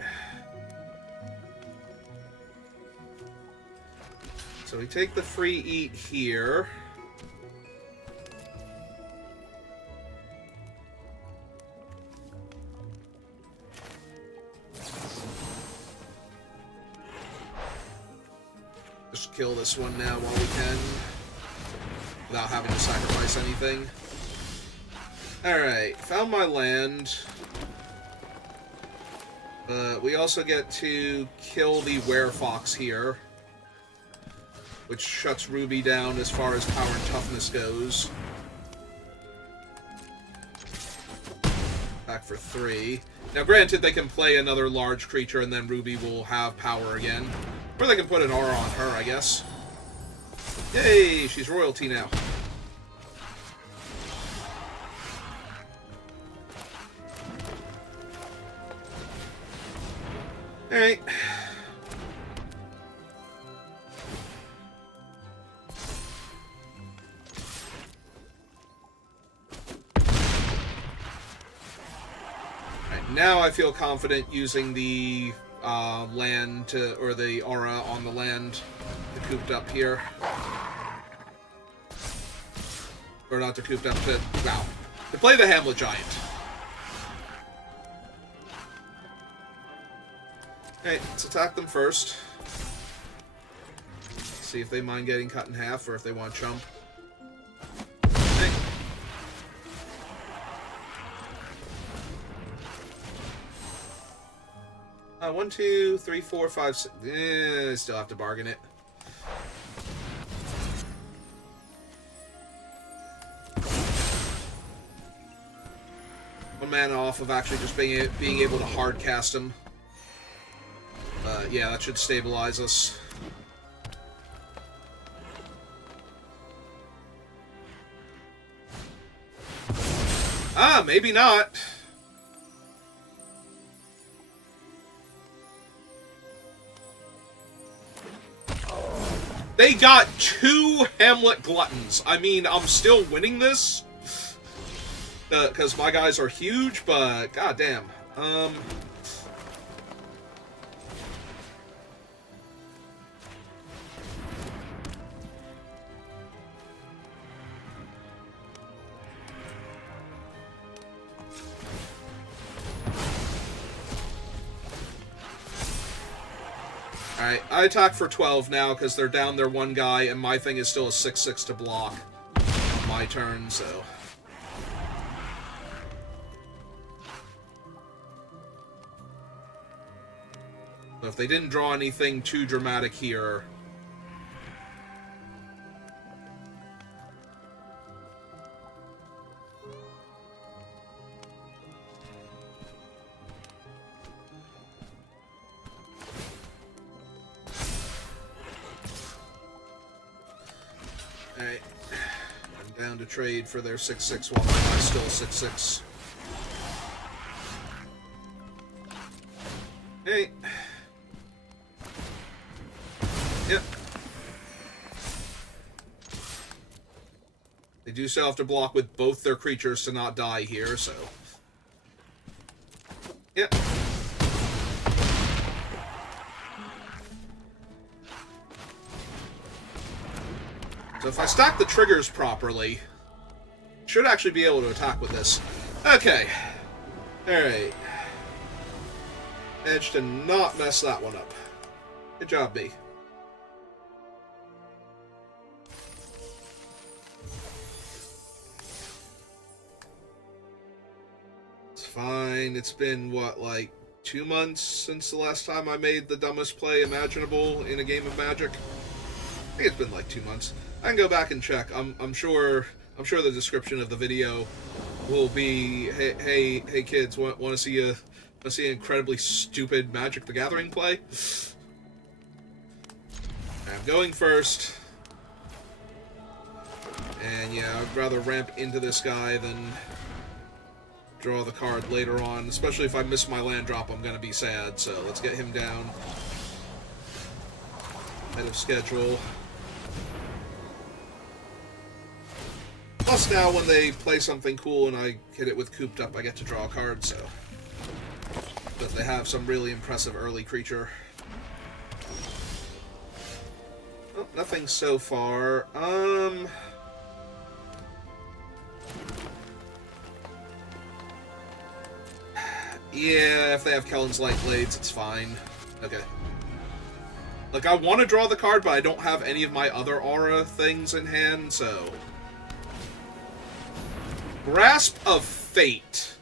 So we take the free eat here. Just kill this one now while we can, without having to sacrifice anything. Alright, found my land. We also get to kill the Werefox here, which shuts Ruby down as far as power and toughness goes. Back for 3. Now, granted, they can play another large creature and then Ruby will have power again. Or they can put an aura on her, I guess. Yay! She's royalty now. Alright. Now I feel confident using the land to, or the aura on the land, the cooped up here. Or not to Cooped Up, to... Wow. To play the Hamlet Giant. Okay, let's attack them first. See if they mind getting cut in half, or if they want to chump. Okay. 1, 2, 3, 4, 5, 6. I still have to bargain it. One mana off of actually just being able to hard cast him. Yeah, that should stabilize us. Ah, maybe not. They got 2 Hamlet Gluttons. I mean, I'm still winning this. Because my guys are huge, but goddamn. Alright, I attack for 12 now because they're down their one guy, and my thing is still a 6/6 to block. My turn, so... So if they didn't draw anything too dramatic here... Alright. I'm down to trade for their 6/6 while I'm still 6/6. Hey. Yep. They do still have to block with both their creatures to not die here, so... Yep. So if I stack the triggers properly, should actually be able to attack with this. Okay. Alright. Managed to not mess that one up. Good job, B. Fine. It's been, what, like 2 months since the last time I made the dumbest play imaginable in a game of Magic? I think it's been like 2 months. I can go back and check. I'm sure the description of the video will be, hey kids, want to see an incredibly stupid Magic the Gathering play? I'm going first. And yeah, I'd rather ramp into this guy than draw the card later on, especially if I miss my land drop. I'm gonna be sad, so let's get him down ahead of schedule. Plus now when they play something cool and I hit it with Cooped Up, I get to draw a card, so... But they have some really impressive early creature. Oh, nothing so far. Yeah, if they have Kellen's Light Blades, it's fine. Okay. Like, I want to draw the card, but I don't have any of my other aura things in hand, so... Grasp of Fate.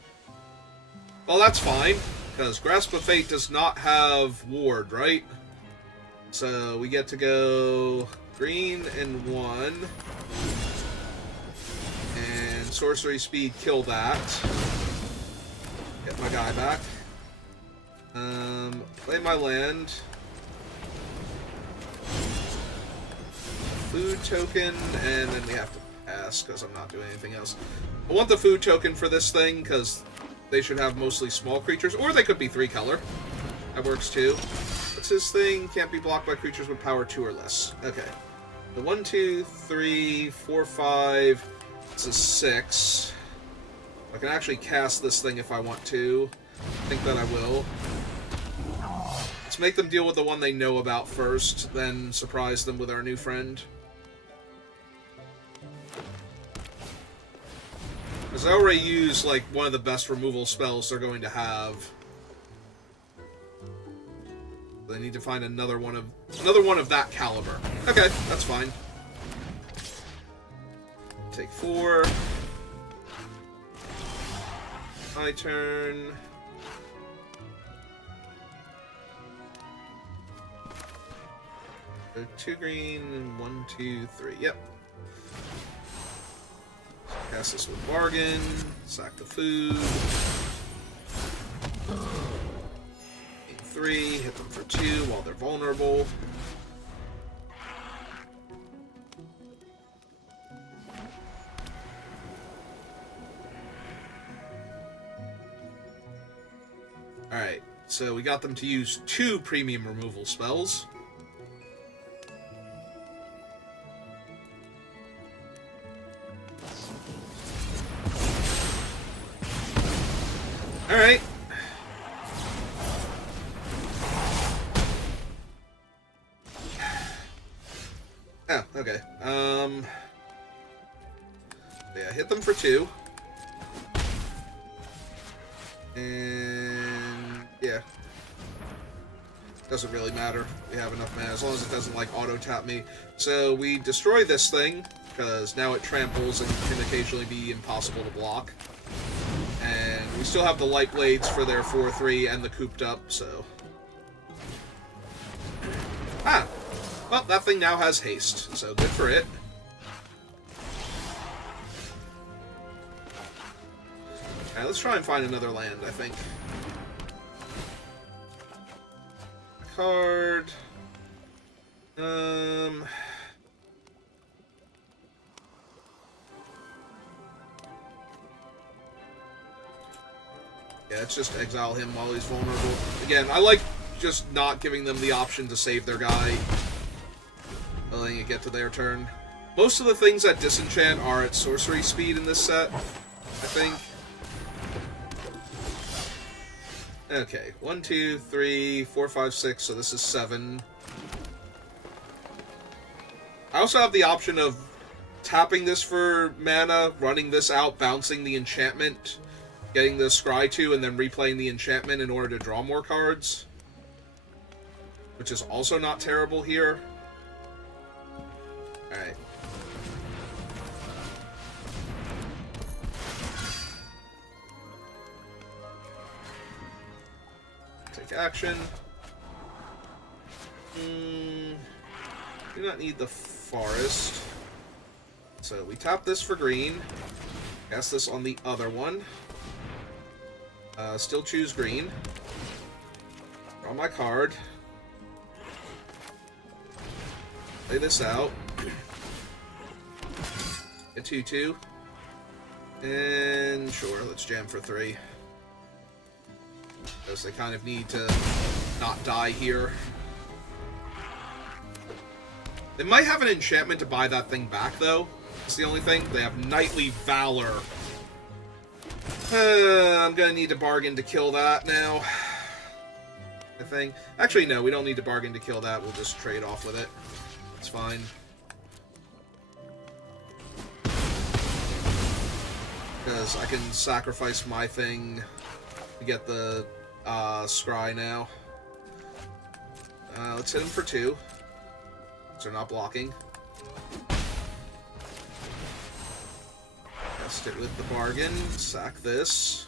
Well, that's fine, because Grasp of Fate does not have Ward, right? So, we get to go green and 1. And Sorcery Speed, kill that. Get my guy back. Play my land. Food token, and then we have to pass because I'm not doing anything else. I want the food token for this thing because they should have mostly small creatures, or they could be 3 color. That works too. What's his thing? Can't be blocked by creatures with power 2 or less. Okay. The 1, 2, 3, 4, 5. This is 6. I can actually cast this thing if I want to. I think that I will. Let's make them deal with the one they know about first, then surprise them with our new friend. Because I already used, like, one of the best removal spells they're going to have. They need to find another one of that caliber. Okay, that's fine. Take 4. My turn. So 2 green, 1, 2, 3. Yep. Cast this with bargain. Sack the food. 3. Hit them for 2 while they're vulnerable. Alright, so we got them to use 2 premium removal spells. Alright. Oh, okay. Yeah, hit them for 2. And yeah. Doesn't really matter. We have enough mana, as long as it doesn't, like, auto-tap me. So we destroy this thing, because now it tramples and can occasionally be impossible to block. And we still have the light blades for their 4/3 and the cooped up, so. Ah! Well, that thing now has haste, so good for it. Alright, let's try and find another land, I think. Card. Yeah, let's just exile him while he's vulnerable. Again, I like just not giving them the option to save their guy. Letting it get to their turn. Most of the things that disenchant are at sorcery speed in this set, I think. Okay, 1, 2, 3, 4, 5, 6, so this is 7. I also have the option of tapping this for mana, running this out, bouncing the enchantment, getting the Scry 2, and then replaying the enchantment in order to draw more cards. Which is also not terrible here. Alright. Take action. Do not need the forest. So we tap this for green. Cast this on the other one. Still choose green. Draw my card. Play this out. A 2/2. And sure, let's jam for 3. Because they kind of need to not die here. They might have an enchantment to buy that thing back, though. That's the only thing. They have Knightly Valor. I'm gonna need to bargain to kill that now. I think. Actually, no, we don't need to bargain to kill that. We'll just trade off with it. It's fine. Because I can sacrifice my thing to get the scry now. Let's hit him for 2. So they're not blocking. Test it with the bargain. Sack this.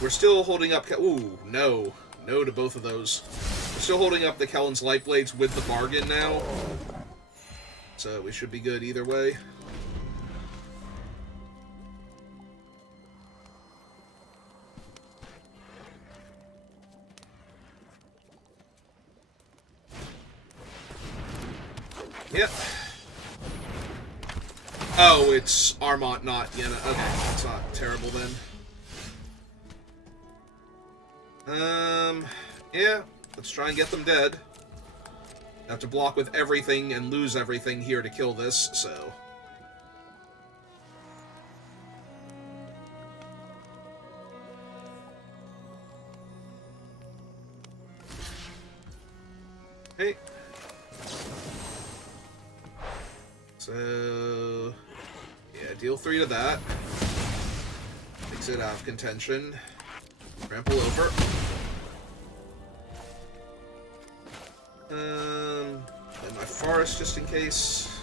We're still holding up... Ooh, no. No to both of those. We're still holding up the Kellen's Light Blades with the bargain now. So we should be good either way. Yep. Oh, it's Armont, not Yenna. Okay, that's not terrible then. Yeah. Let's try and get them dead. Have to block with everything and lose everything here to kill this, so... Hey. So... Yeah, deal 3 to that. Takes it out of contention. Trample over. Play my forest just in case.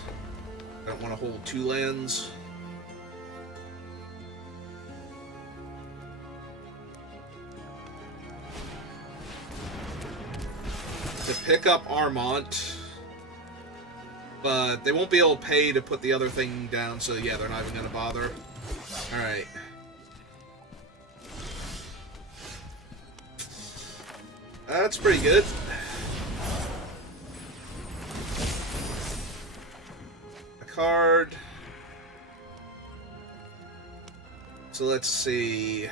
I don't want to hold 2 lands. To pick up Armont, but they won't be able to pay to put the other thing down, so yeah, they're not even going to bother. Alright. That's pretty good. A card. So let's see.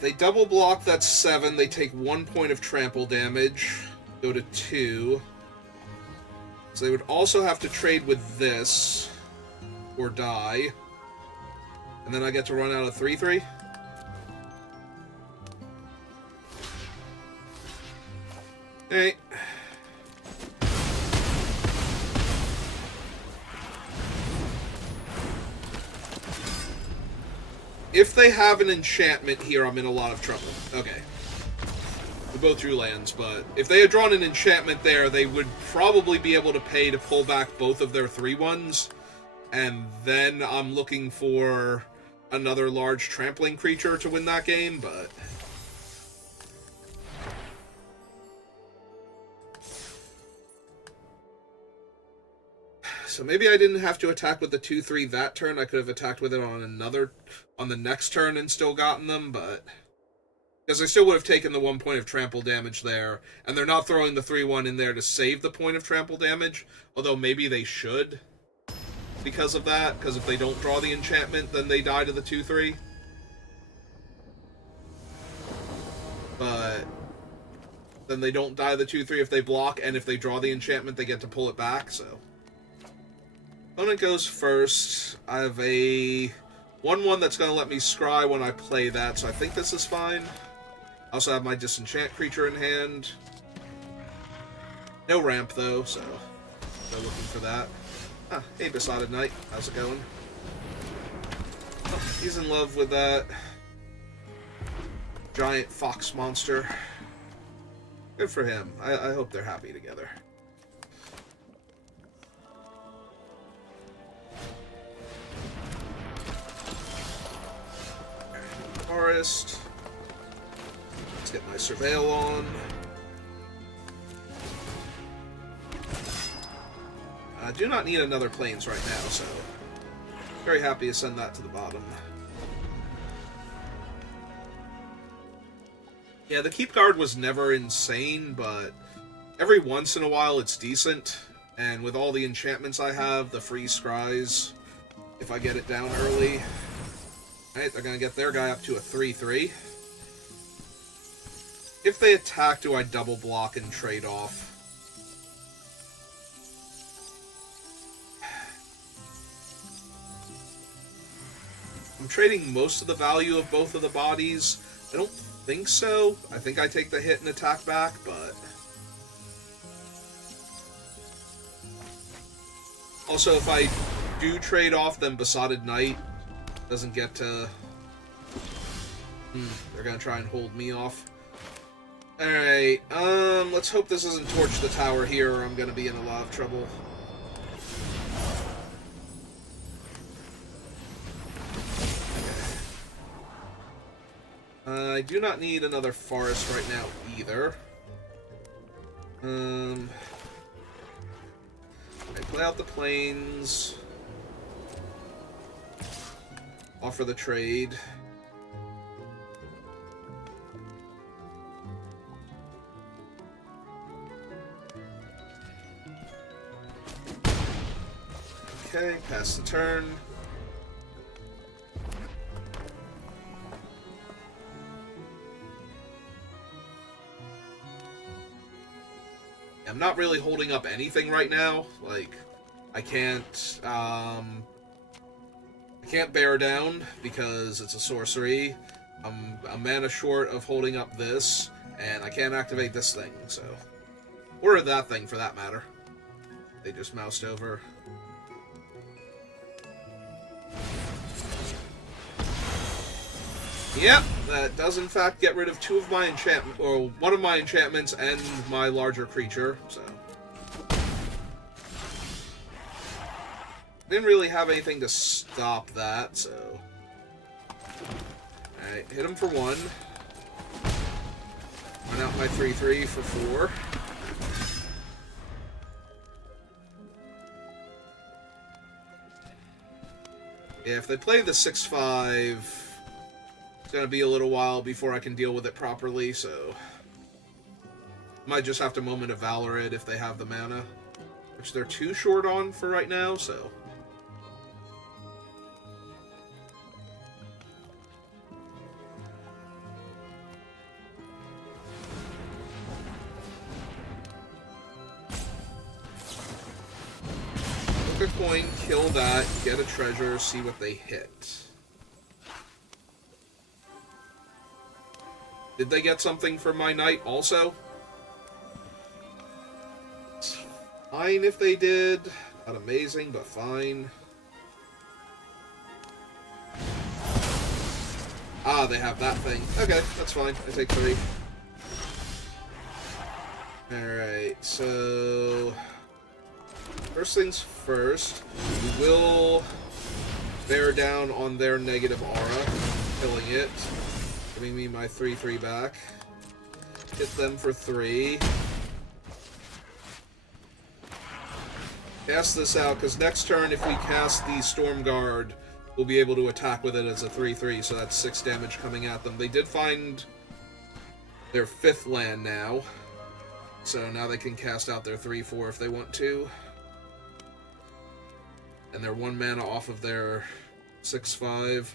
They double block, that's 7. They take 1 point of trample damage. Go to 2. So they would also have to trade with this. Or die. And then I get to run out of 3/3. Alright. If they have an enchantment here, I'm in a lot of trouble. Okay. We both drew lands, but if they had drawn an enchantment there, they would probably be able to pay to pull back both of their 3/1s. And then I'm looking for another large trampling creature to win that game, but... So maybe I didn't have to attack with the 2/3 that turn. I could have attacked with it on the next turn and still gotten them, but... Because I still would have taken the 1 point of trample damage there, and they're not throwing the 3/1 in there to save the point of trample damage, although maybe they should because of that, because if they don't draw the enchantment, then they die to the 2/3. But then they don't die to the 2/3 if they block, and if they draw the enchantment, they get to pull it back, so... Opponent goes first. I have a 1/1 that's going to let me scry when I play that, so I think this is fine. I also have my disenchant creature in hand. No ramp, though, so no looking for that. Ah, hey, Besotted Knight. How's it going? Oh, he's in love with that giant fox monster. Good for him. I hope they're happy together. Forest. Let's get my Surveil on. I do not need another Plains right now, so very happy to send that to the bottom. Yeah, the keep card was never insane, but every once in a while it's decent. And with all the enchantments I have, the free scries, if I get it down early... Alright, they're going to get their guy up to a 3/3. If they attack, do I double block and trade off? I'm trading most of the value of both of the bodies. I don't think so. I think I take the hit and attack back, but... Also, if I do trade off, then Besotted Knight doesn't get to... they're gonna try and hold me off. Alright, let's hope this doesn't torch the tower here, or I'm gonna be in a lot of trouble. I do not need another forest right now, either. I play out the plains. Offer the trade. Okay, pass the turn. I'm not really holding up anything right now. Like, I can't bear down because it's a sorcery. I'm a mana short of holding up this, and I can't activate this thing, so... Or that thing, for that matter. They just moused over. Yep, that does in fact get rid of two of my enchantments, or one of my enchantments and my larger creature, so. Didn't really have anything to stop that, so. Alright, hit him for 1. Run out my 3/3 for 4. Yeah, if they play the 6/5, it's gonna be a little while before I can deal with it properly, so. Might just have to Moment of Valor it if they have the mana, which they're too short on for right now, so. A coin, kill that, get a treasure, see what they hit. Did they get something from my knight also? It's fine if they did. Not amazing, but fine. Ah, they have that thing. Okay, that's fine. I take 3. Alright, so... First things first, we will bear down on their negative aura, killing it, giving me my 3/3 back. Hit them for 3. Cast this out, because next turn, if we cast the Storm Guard, we'll be able to attack with it as a 3/3, so that's 6 damage coming at them. They did find their 5th land now, so now they can cast out their 3/4 if they want to. And they're 1 mana off of their 6/5.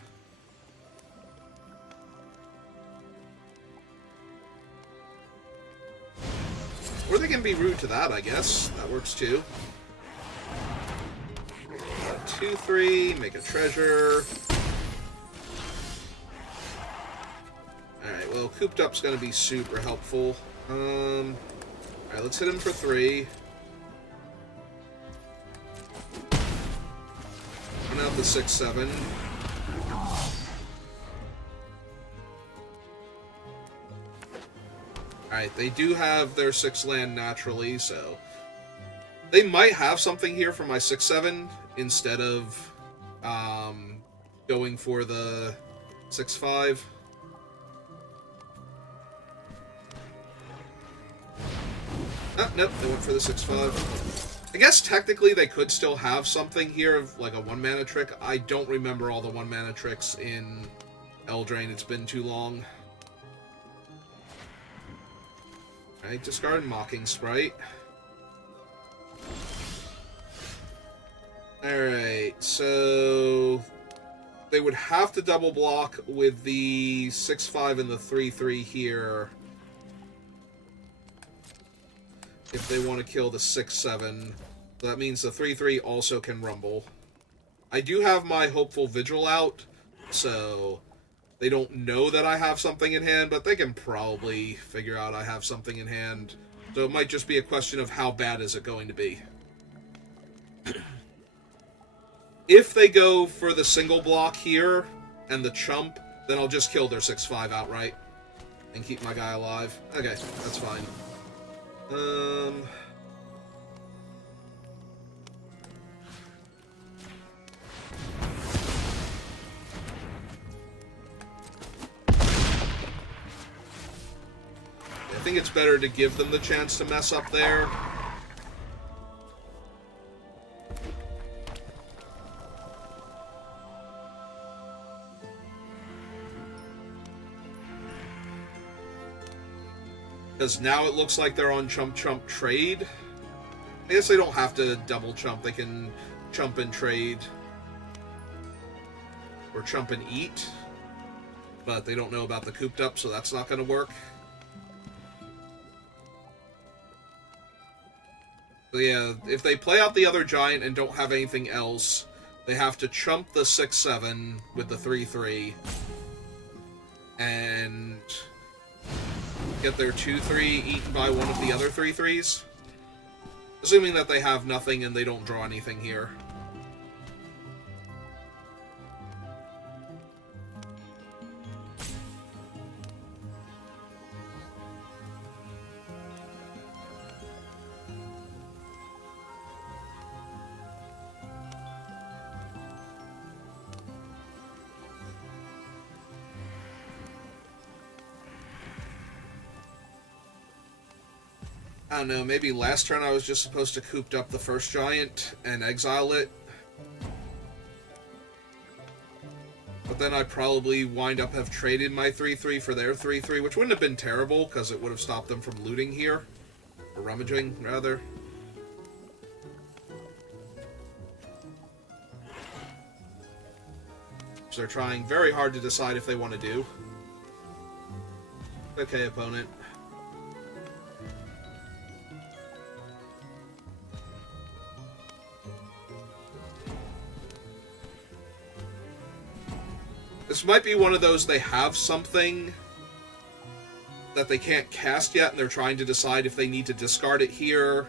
Or they can be rude to that, I guess. That works too. 2/3, make a treasure. Alright, well, Cooped Up's gonna be super helpful. Alright, let's hit him for 3. Run out the 6/7. Alright, they do have their 6 land naturally, so they might have something here for my 6/7 instead of going for the 6/5. Oh, nope, they went for the 6/5. I guess technically they could still have something here of like a 1 mana trick. I don't remember all the 1 mana tricks in Eldraine. It's been too long. Alright, discard Mocking Sprite. Alright, so they would have to double block with the 6/5 and the 3/3 here if they want to kill the 6/7. So that means the 3/3 also can rumble. I do have my Hopeful Vigil out, so they don't know that I have something in hand, but they can probably figure out I have something in hand. So it might just be a question of how bad is it going to be. If they go for the single block here and the chump, then I'll just kill their 6/5 outright and keep my guy alive. Okay, that's fine. I think it's better to give them the chance to mess up there. Because now it looks like they're on chump trade. I guess they don't have to double chump. They can chump and trade. Or chump and eat. But they don't know about the Cooped Up, so that's not going to work. So yeah, if they play out the other giant and don't have anything else, they have to chump the 6/7 with the 3/3. And get their 2/3 eaten by one of the other 3/3s. Assuming that they have nothing and they don't draw anything here. I don't know, maybe last turn I was just supposed to coop up the first giant and exile it. But then I'd probably wind up have traded my 3-3 for their 3-3, which wouldn't have been terrible, because it would have stopped them from looting here. Or rummaging, rather. So they're trying very hard to decide if they want to do. Okay, opponent. This might be one of those they have something that they can't cast yet, and they're trying to decide if they need to discard it here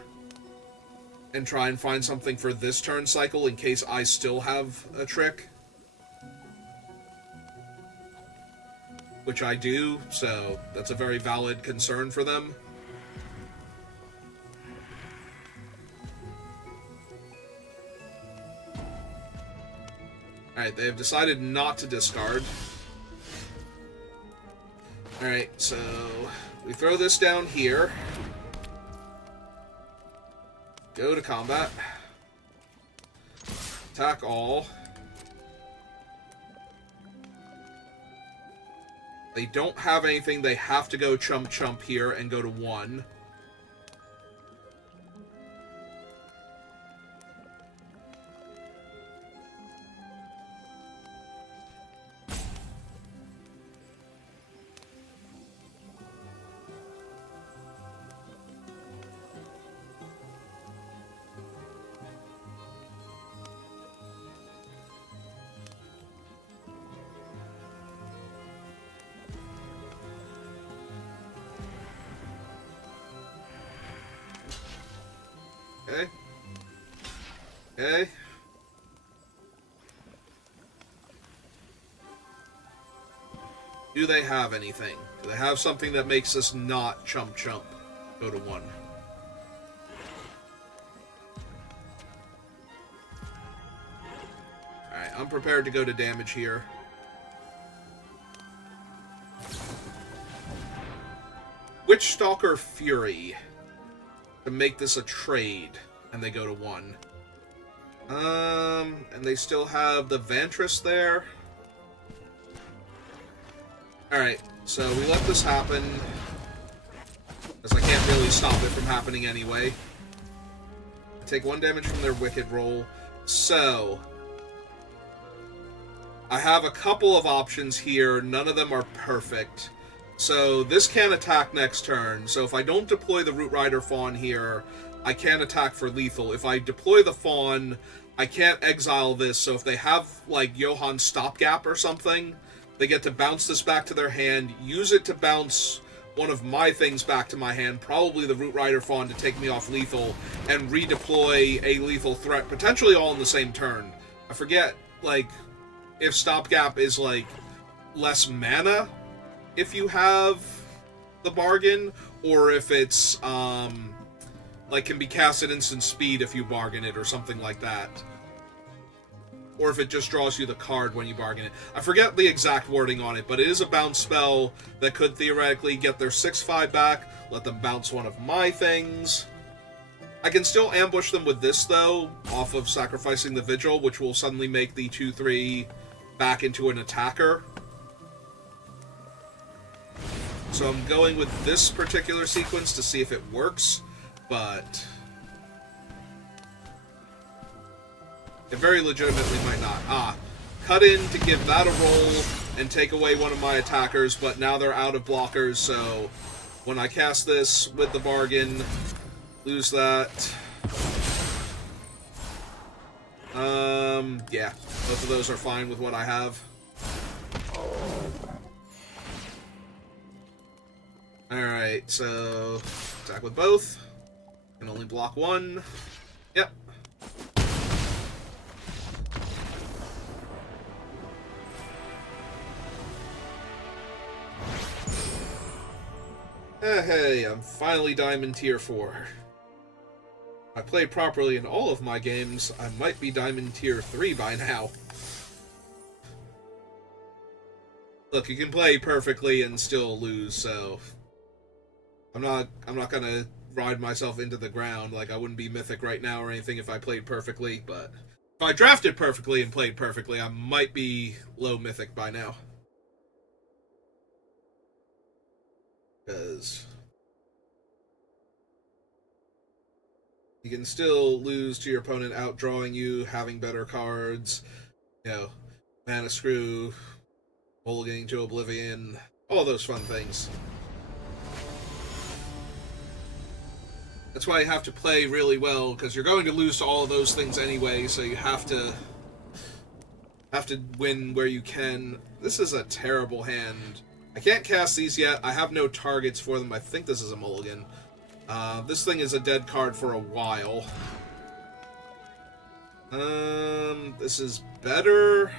and try and find something for this turn cycle in case I still have a trick. Which I do, so that's a very valid concern for them. Alright, they have decided not to discard. Alright, so we throw this down here. Go to combat. Attack all. They don't have anything, they have to go chump here and go to 1. Okay. Okay. Do they have anything? Do they have something that makes us not chump? Go to 1. Alright, I'm prepared to go to damage here. Witchstalker Fury. To make this a trade, and they go to 1. And they still have the Vantress there. Alright, so we let this happen, as I can't really stop it from happening anyway. I take 1 damage from their Wicked roll. So, I have a couple of options here, none of them are perfect. So, this can attack next turn. So, if I don't deploy the Root Rider Fawn here, I can attack for lethal. If I deploy the Fawn, I can't exile this. So, if they have, like, Johan's Stopgap or something, they get to bounce this back to their hand, use it to bounce one of my things back to my hand, probably the Root Rider Fawn to take me off lethal, and redeploy a lethal threat, potentially all in the same turn. I forget, like, if Stopgap is, like, less mana if you have the bargain, or if it's, like, can be cast at instant speed if you bargain it, or something like that. Or if it just draws you the card when you bargain it. I forget the exact wording on it, but it is a bounce spell that could theoretically get their 6/5 back, let them bounce one of my things. I can still ambush them with this, though, off of sacrificing the Vigil, which will suddenly make the 2/3 back into an attacker. So I'm going with this particular sequence to see if it works, but it very legitimately might not. Cut in to give that a roll and take away one of my attackers, but now they're out of blockers, so when I cast this with the bargain, lose that. Yeah, both of those are fine with what I have. Alright, so attack with both. Can only block one. Yep. Hey, I'm finally Diamond Tier 4. If I play properly in all of my games, I might be Diamond Tier 3 by now. Look, you can play perfectly and still lose, so I'm not gonna ride myself into the ground. Like, I wouldn't be Mythic right now or anything if I played perfectly, but if I drafted perfectly and played perfectly, I might be low Mythic by now. Because you can still lose to your opponent outdrawing you, having better cards, you know, Mana Screw, mulliganing to Oblivion, all those fun things. That's why you have to play really well, because you're going to lose to all of those things anyway, so you have to win where you can. This is a terrible hand. I can't cast these yet. I have no targets for them. I think this is a mulligan. This thing is a dead card for a while. This is better.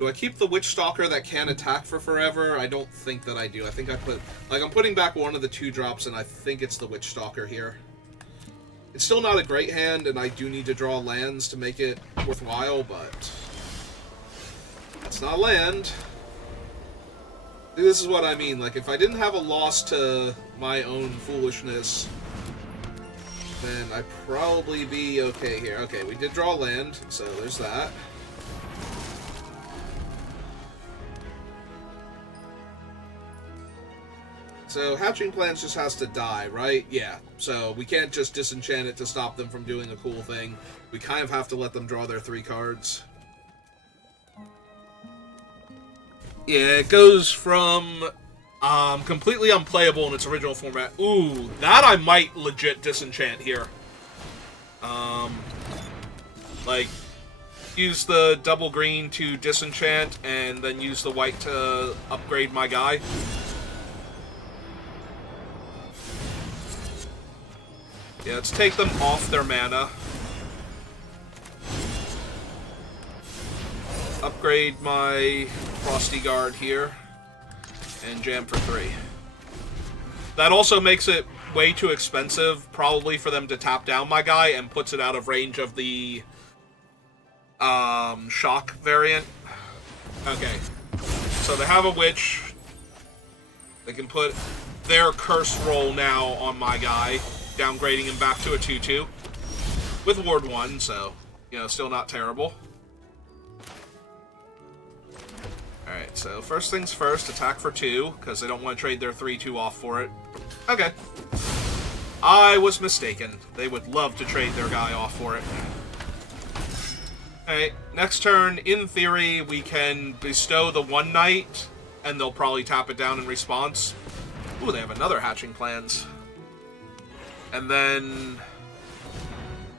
Do I keep the Witch Stalker that can attack for forever? I don't think that I do. I think I put... Like, I'm putting back one of the 2-drops, and I think it's the Witch Stalker here. It's still not a great hand, and I do need to draw lands to make it worthwhile, but... That's not land. This is what I mean. Like, if I didn't have a loss to my own foolishness, then I'd probably be okay here. Okay, we did draw land, so there's that. So, Hatching Plans just has to die, right? Yeah. So, we can't just disenchant it to stop them from doing a cool thing. We kind of have to let them draw their 3 cards. Yeah, it goes from completely unplayable in its original format. Ooh, that I might legit disenchant here. Like, use the double green to disenchant, and then use the white to upgrade my guy. Yeah, let's take them off their mana. Upgrade my Frosty Guard here, and jam for 3. That also makes it way too expensive, probably, for them to tap down my guy, and puts it out of range of the shock variant. Okay, so they have a Witch. They can put their Curse roll now on my guy, downgrading him back to a 2/2 with Ward 1, so, you know, still not terrible. Alright, so first things first, attack for 2, because they don't want to trade their 3/2 off for it. Okay. I was mistaken. They would love to trade their guy off for it. Alright, next turn, in theory, we can bestow the One Night, and they'll probably tap it down in response. Ooh, they have another Hatching Plans. And then...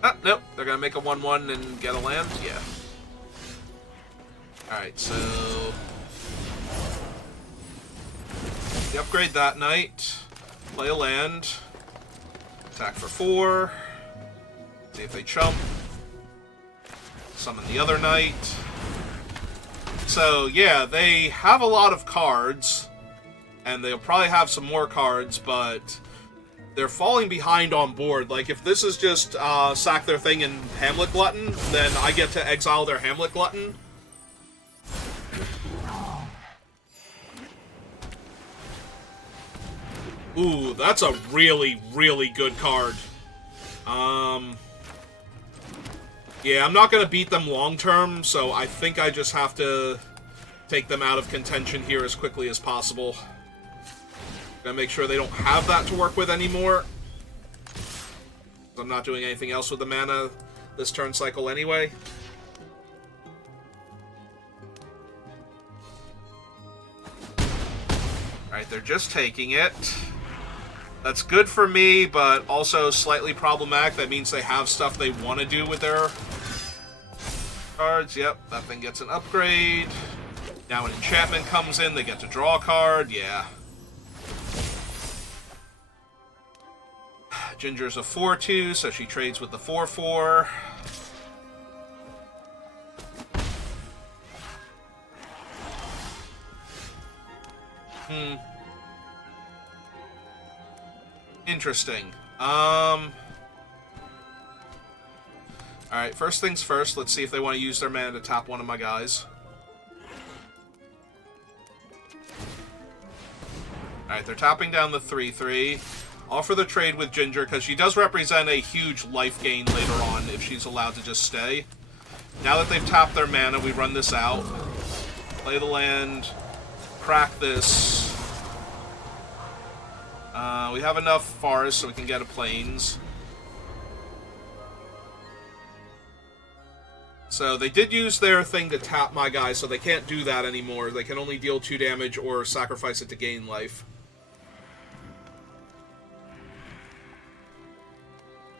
Ah, nope, they're going to make a 1/1 and get a land? Yeah. Alright, so... You upgrade that night, play a land, attack for 4, see if they chump, summon the other night. So, yeah, they have a lot of cards, and they'll probably have some more cards, but they're falling behind on board. Like, if this is just sack their thing in Hamlet Glutton, then I get to exile their Hamlet Glutton. Ooh, that's a really, really good card. Yeah, I'm not going to beat them long-term, so I think I just have to take them out of contention here as quickly as possible. Gotta make sure they don't have that to work with anymore. I'm not doing anything else with the mana this turn cycle anyway. Alright, they're just taking it. That's good for me, but also slightly problematic. That means they have stuff they want to do with their cards. Yep, that thing gets an upgrade. Now an enchantment comes in, they get to draw a card. Yeah. Ginger's a 4-2, so she trades with the 4-4. Interesting. Alright, first things first, let's see if they want to use their mana to tap one of my guys. Alright, they're tapping down the 3-3. Offer the trade with Ginger, because she does represent a huge life gain later on if she's allowed to just stay. Now that they've tapped their mana, we run this out. Play the land. Crack this. We have enough forests so we can get a plains. So they did use their thing to tap my guy, so they can't do that anymore. They can only deal 2 damage or sacrifice it to gain life.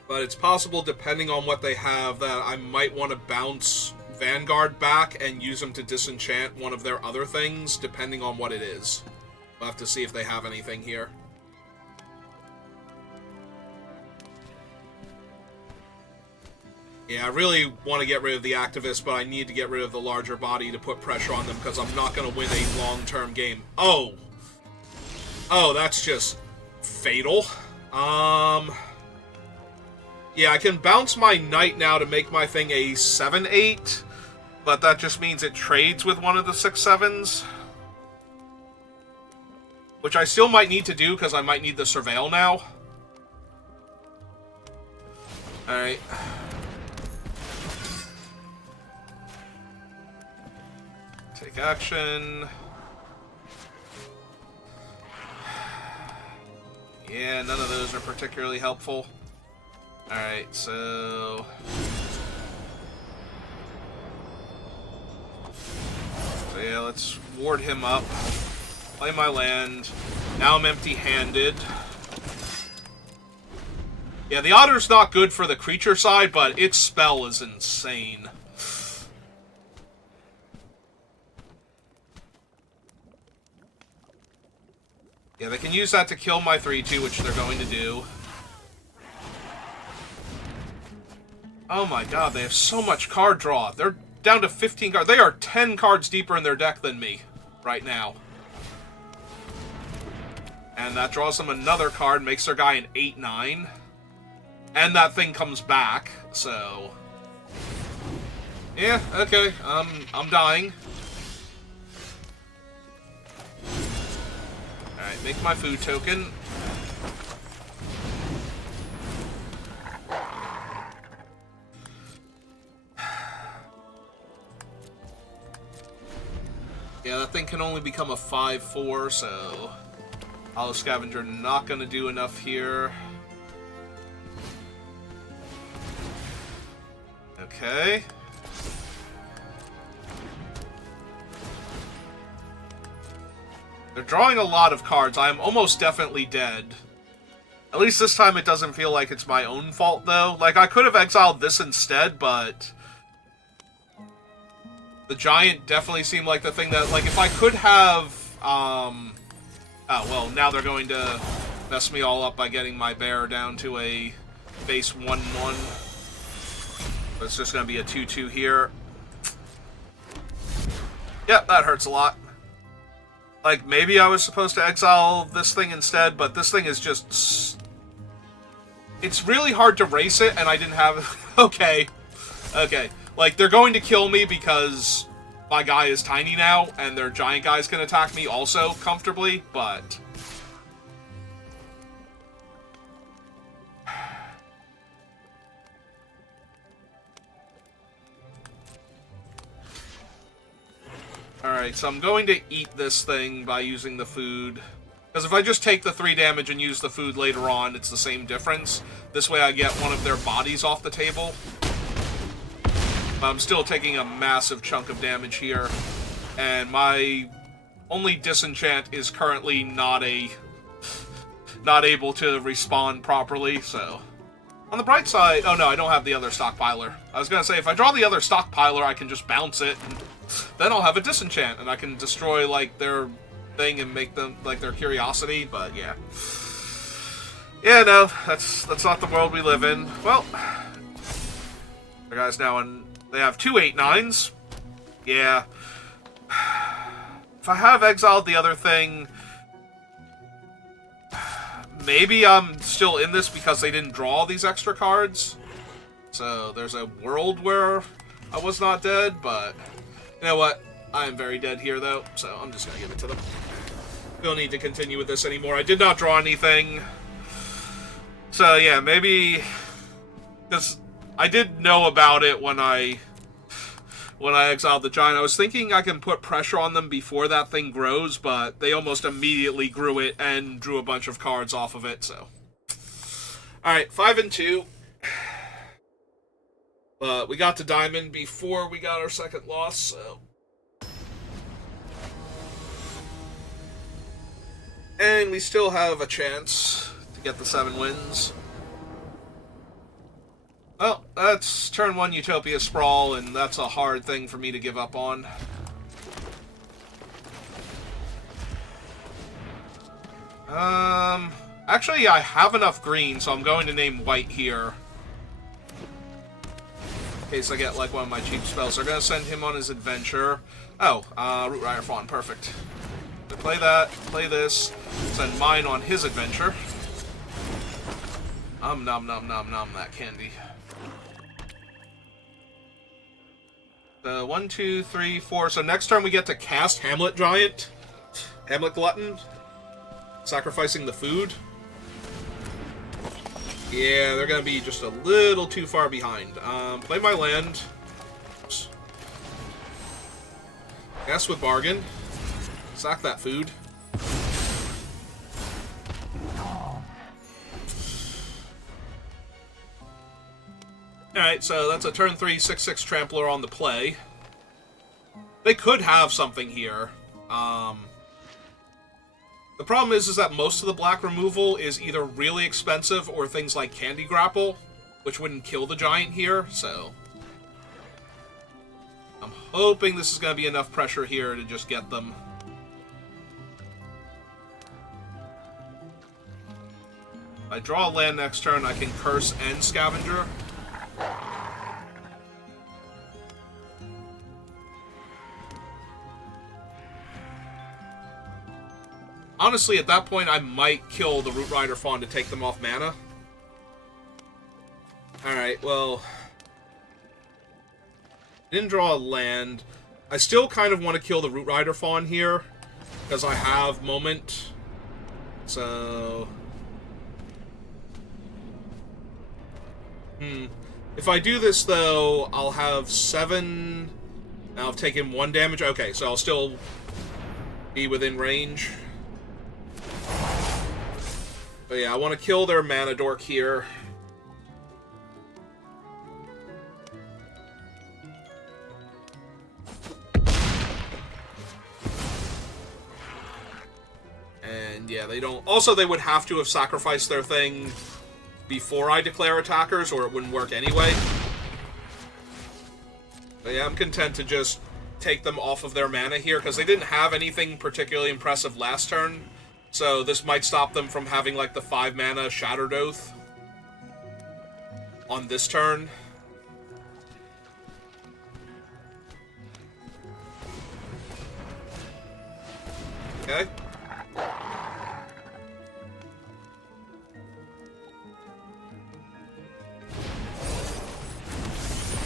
But it's possible, depending on what they have, that I might want to bounce Vanguard back and use them to disenchant one of their other things, depending on what it is. We'll have to see if they have anything here. Yeah, I really want to get rid of the activist, but I need to get rid of the larger body to put pressure on them, because I'm not going to win a long-term game. Oh! Oh, that's just fatal. Yeah, I can bounce my knight now to make my thing a 7-8, but that just means it trades with one of the 6-7s. Which I still might need to do, because I might need the Surveil now. Alright. Take action. Yeah, none of those are particularly helpful. Alright, so yeah, let's ward him up. Play my land. Now I'm empty-handed. Yeah, the Otter's not good for the creature side, but its spell is insane. Yeah, they can use that to kill my 3-2, which they're going to do. Oh my god, they have so much card draw. They're down to 15 cards. They are 10 cards deeper in their deck than me right now. And that draws them another card, makes their guy an 8-9. And that thing comes back, so... yeah, okay, I'm dying. Alright, make my food token. Yeah, that thing can only become a 5-4, so... Hollow Scavenger not gonna do enough here. Okay. They're drawing a lot of cards. I am almost definitely dead. At least this time it doesn't feel like it's my own fault, though. Like, I could have exiled this instead, but... the Giant definitely seemed like the thing that... like, if I could have, oh, well, now they're going to mess me all up by getting my bear down to a base 1-1. But it's just going to be a 2-2 here. Yep, that hurts a lot. Like, maybe I was supposed to exile this thing instead, but this thing is just... it's really hard to race it, and I didn't have... okay. Okay. Like, they're going to kill me because my guy is tiny now, and their giant guys can attack me also comfortably, but... Alright, so I'm going to eat this thing by using the food. Because if I just take the 3 damage and use the food later on, it's the same difference. This way I get one of their bodies off the table. But I'm still taking a massive chunk of damage here. And my only disenchant is currently not able to respawn properly, so... On the bright side... oh no, I don't have the other stockpiler. I was gonna say, if I draw the other stockpiler, I can just bounce it, and then I'll have a disenchant, and I can destroy, like, their thing and make them, like, their curiosity, but yeah. Yeah, no, that's not the world we live in. Well, the guys now they have 2 8/9s. Yeah. If I have exiled the other thing, maybe I'm still in this because they didn't draw all these extra cards. So there's a world where I was not dead, but you know what? I am very dead here, though, so I'm just going to give it to them. We don't need to continue with this anymore. I did not draw anything. So, yeah, maybe... Because I did know about it when I exiled the giant. I was thinking I can put pressure on them before that thing grows, but they almost immediately grew it and drew a bunch of cards off of it, so... Alright, 5 and 2. But we got to Diamond before we got our second loss, so... And we still have a chance to get the 7 wins. Well, that's turn 1 Utopia Sprawl, and that's a hard thing for me to give up on. Actually, I have enough green, so I'm going to name white here. In case I get, like, one of my cheap spells. They're going to send him on his adventure. Oh, Root Rider Fawn, perfect. So play that, play this, send mine on his adventure. Nom nom nom, that candy. 1, 2, 3, 4. So next turn we get to cast Hamlet Giant. Hamlet Glutton. Sacrificing the food. Yeah, they're going to be just a little too far behind. Play my land. Oops. Cast with Bargain. Sack that food. Alright, so that's a turn 3 6/6 Trampler on the play. They could have something here. The problem is that most of the black removal is either really expensive or things like Candy Grapple, which wouldn't kill the giant here, so... I'm hoping this is going to be enough pressure here to just get them. If I draw a land next turn, I can Curse and Scavenger. Honestly, at that point, I might kill the Root Rider Fawn to take them off mana. Alright, well... Didn't draw a land. I still kind of want to kill the Root Rider Fawn here, because I have Moment. So... If I do this, though, I'll have 7... Now I've taken 1 damage. Okay, so I'll still be within range. But yeah, I want to kill their Mana Dork here. And yeah, they don't... Also, they would have to have sacrificed their thing before I declare attackers, or it wouldn't work anyway. But yeah, I'm content to just take them off of their mana here, because they didn't have anything particularly impressive last turn. So this might stop them from having, like, the 5 mana Shattered Oath on this turn. Okay.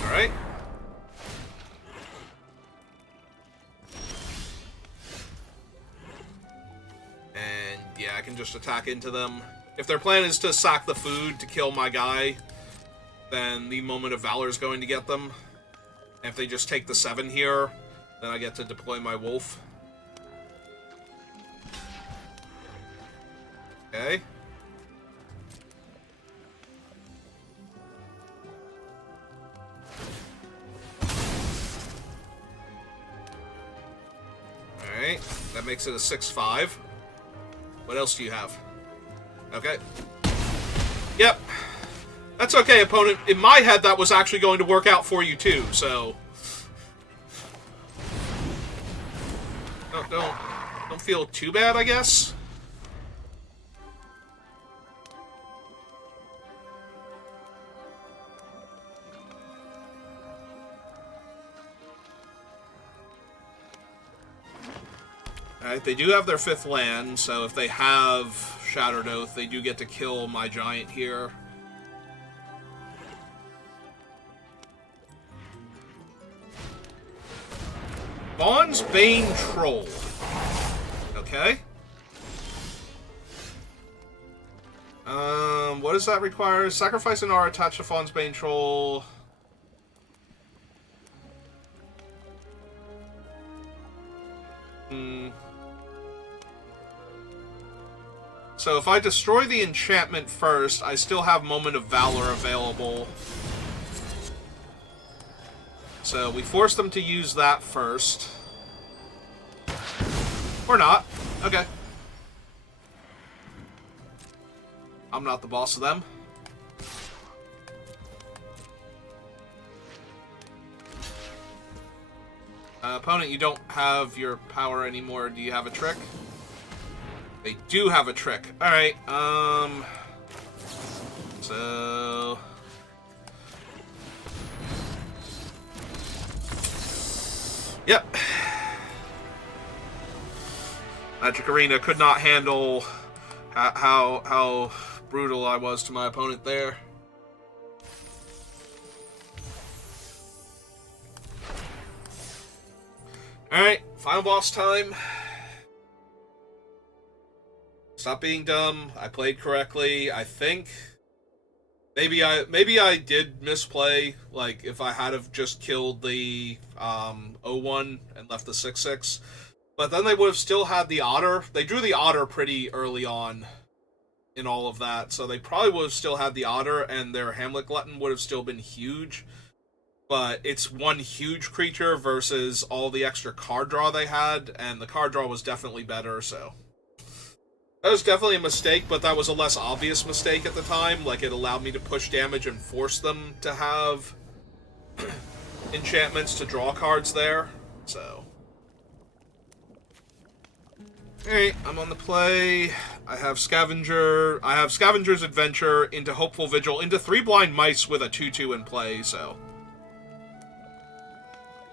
Alright. And yeah, I can just attack into them. If their plan is to sack the food to kill my guy, then the Moment of Valor is going to get them. And if they just take the 7 here, then I get to deploy my wolf. Okay. Alright, that makes it a 6/5. What else do you have? Okay. Yep. That's okay, opponent. In my head, that was actually going to work out for you, too, so... Don't feel too bad, I guess. Alright, they do have their 5th land, so if they have Shattered Oath, they do get to kill my giant here. Vaughn's Bane Troll. Okay. What does that require? Sacrifice an R attached to Fawn's Bane Troll. So if I destroy the enchantment first, I still have Moment of Valor available. So we force them to use that first. Or not. Okay. I'm not the boss of them. Opponent, you don't have your power anymore. Do you have a trick? They do have a trick. Alright, so... Yep. Magic Arena could not handle how brutal I was to my opponent there. Alright, final boss time. Stop being dumb. I played correctly, I think. Maybe I did misplay, like, if I had have just killed the 0-1 and left the 6-6. But then they would have still had the Otter. They drew the Otter pretty early on in all of that, so they probably would have still had the Otter, and their Hamlet Glutton would have still been huge. But it's one huge creature versus all the extra card draw they had, and the card draw was definitely better, so... That was definitely a mistake, but that was a less obvious mistake at the time. Like, it allowed me to push damage and force them to have enchantments to draw cards there, so... Alright, I'm on the play. I have Scavenger. I have Scavenger's Adventure into Hopeful Vigil, into 3 Blind Mice with a 2-2 in play, so...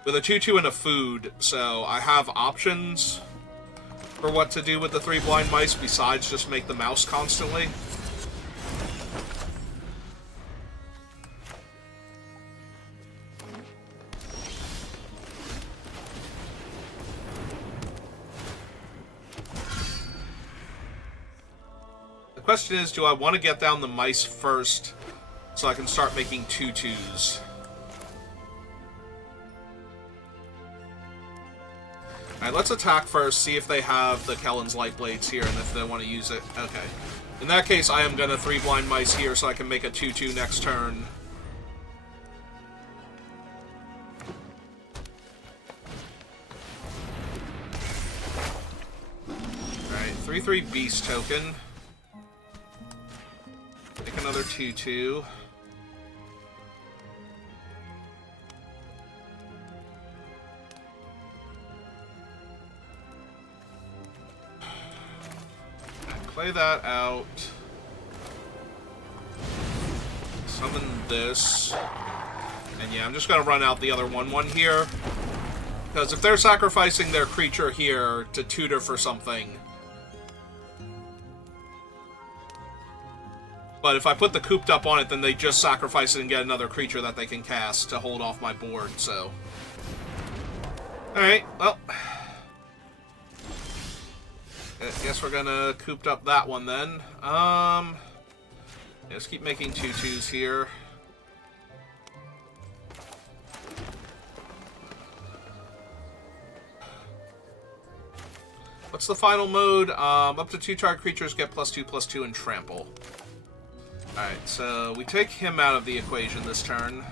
With a 2-2 and a food, so I have options for what to do with the 3 Blind Mice besides just make the mouse constantly. The question is, do I want to get down the mice first so I can start making 2-2s? Alright, let's attack first, see if they have the Kellen's Lightblades here, and if they want to use it. Okay. In that case, I am going to 3 Blind Mice here so I can make a 2-2 next turn. Alright, 3-3 Beast token. Make another 2-2. Play that out. Summon this. And yeah, I'm just going to run out the other 1-1 here. Because if they're sacrificing their creature here to tutor for something... But if I put the Cooped Up on it, then they just sacrifice it and get another creature that they can cast to hold off my board, so... Alright, well... I guess we're gonna Cooped Up that one then. Yeah, let's keep making 2-2s here. What's the final mode? Up to 2 target creatures get +2/+2 and trample. Alright, so we take him out of the equation this turn.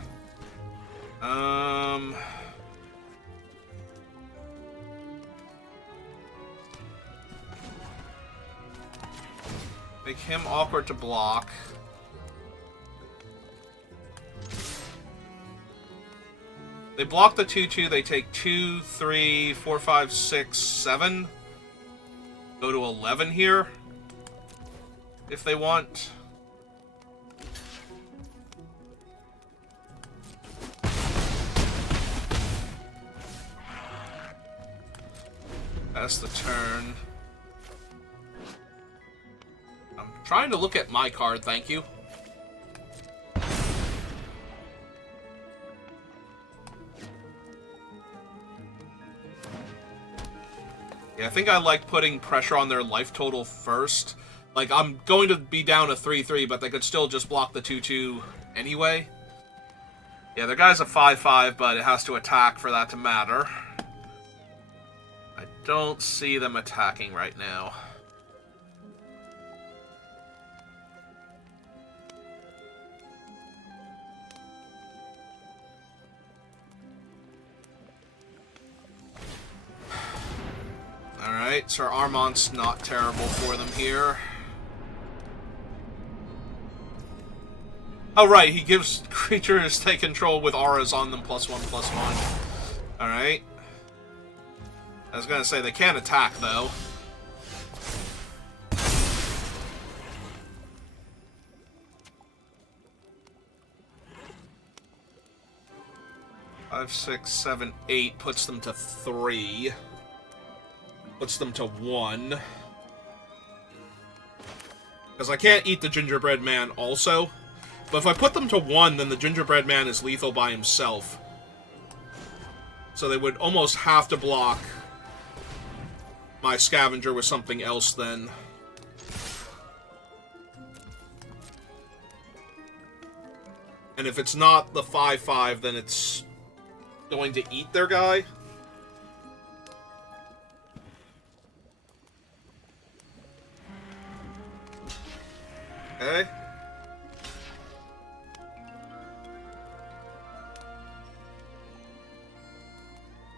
Make him awkward to block. They block the 2-2, they take 2, 3, 4, 5, 6, 7. Go to 11 here. If they want. Pass the turn. I'm trying to look at my card, thank you. Yeah, I think I like putting pressure on their life total first. Like, I'm going to be down a 3-3, but they could still just block the 2-2 anyway. Yeah, their guy's a 5-5, but it has to attack for that to matter. I don't see them attacking right now. Alright, so Armont's not terrible for them here. Oh, right, he gives creatures take control with auras on them +1/+1. Alright. I was gonna say, they can't attack, though. Five, 6, 7, 8 puts them to 3. Puts them to 1. Because I can't eat the Gingerbread Man also. But if I put them to 1, then the Gingerbread Man is lethal by himself. So they would almost have to block my Scavenger with something else then. And if it's not the 5-5, then it's going to eat their guy. Okay.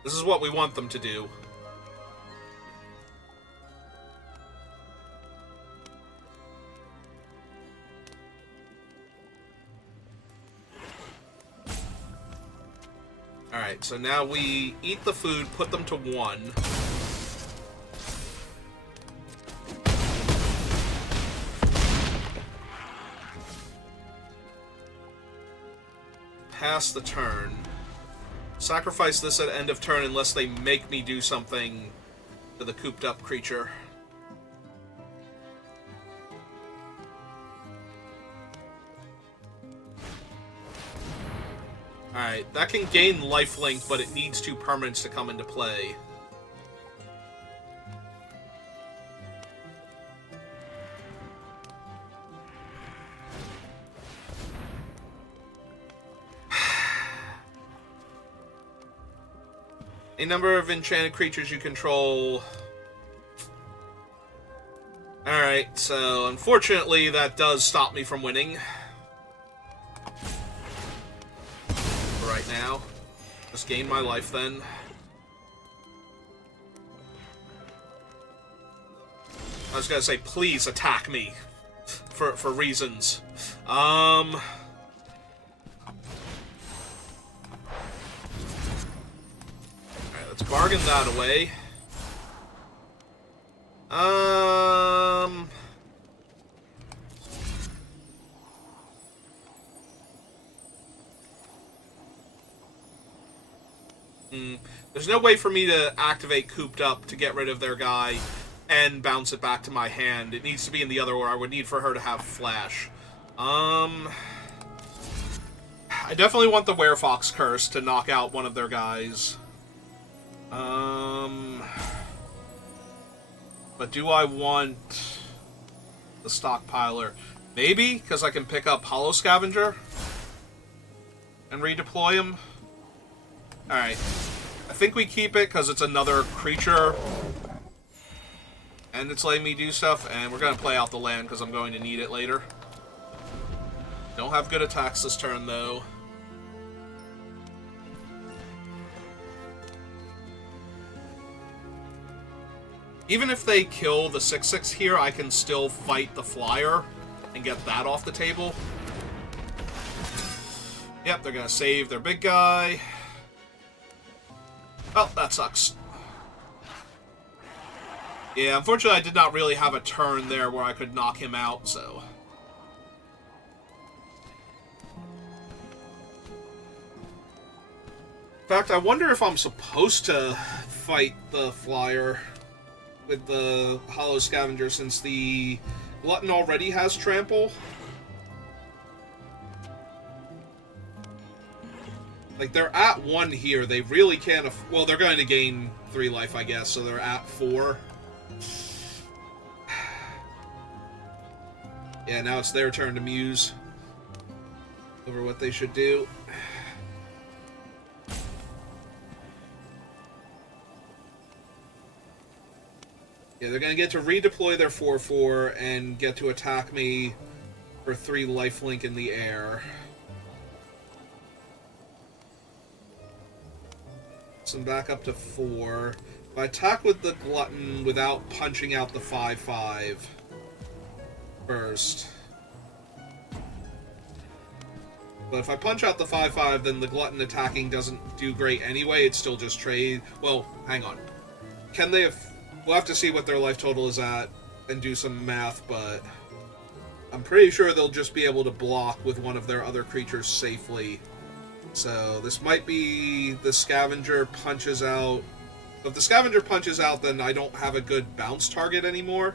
This is what we want them to do. Alright, so now we eat the food, put them to 1. Pass the turn. Sacrifice this at end of turn unless they make me do something to the cooped up creature. Alright, that can gain lifelink, but it needs 2 permanents to come into play. A number of enchanted creatures you control. Alright, so unfortunately that does stop me from winning. For right now. Just gain my life then. I was gonna say, please attack me. For reasons. Let's bargain that away. There's no way for me to activate Cooped Up to get rid of their guy and bounce it back to my hand. It needs to be in the other order. I would need for her to have Flash. I definitely want the Werefox Curse to knock out one of their guys. But do I want the Stockpiler? Maybe, because I can pick up Hollow Scavenger and redeploy him. Alright. I think we keep it because it's another creature and it's letting me do stuff, and we're going to play out the land because I'm going to need it later. Don't have good attacks this turn, though. Even if they kill the 6/6 here, I can still fight the flyer and get that off the table. Yep, they're going to save their big guy. Oh, that sucks. Yeah, unfortunately I did not really have a turn there where I could knock him out, so... In fact, I wonder if I'm supposed to fight the flyer. with the Hollow Scavenger since the Glutton already has Trample. Like, they're at 1 here. They really can't... well, they're going to gain 3 life, I guess, so they're at 4. Yeah, now it's their turn to muse over what they should do. Yeah, they're going to get to redeploy their 4/4 and get to attack me for 3 lifelink in the air. So I'm back up to 4. If I attack with the Glutton without punching out the 5/5 first. But if I punch out the 5/5, then the Glutton attacking doesn't do great anyway. It's still just trade. Well, hang on. Can they have... we'll have to see what their life total is at and do some math, but I'm pretty sure they'll just be able to block with one of their other creatures safely. So this might be the Scavenger punches out. If the Scavenger punches out, then I don't have a good bounce target anymore.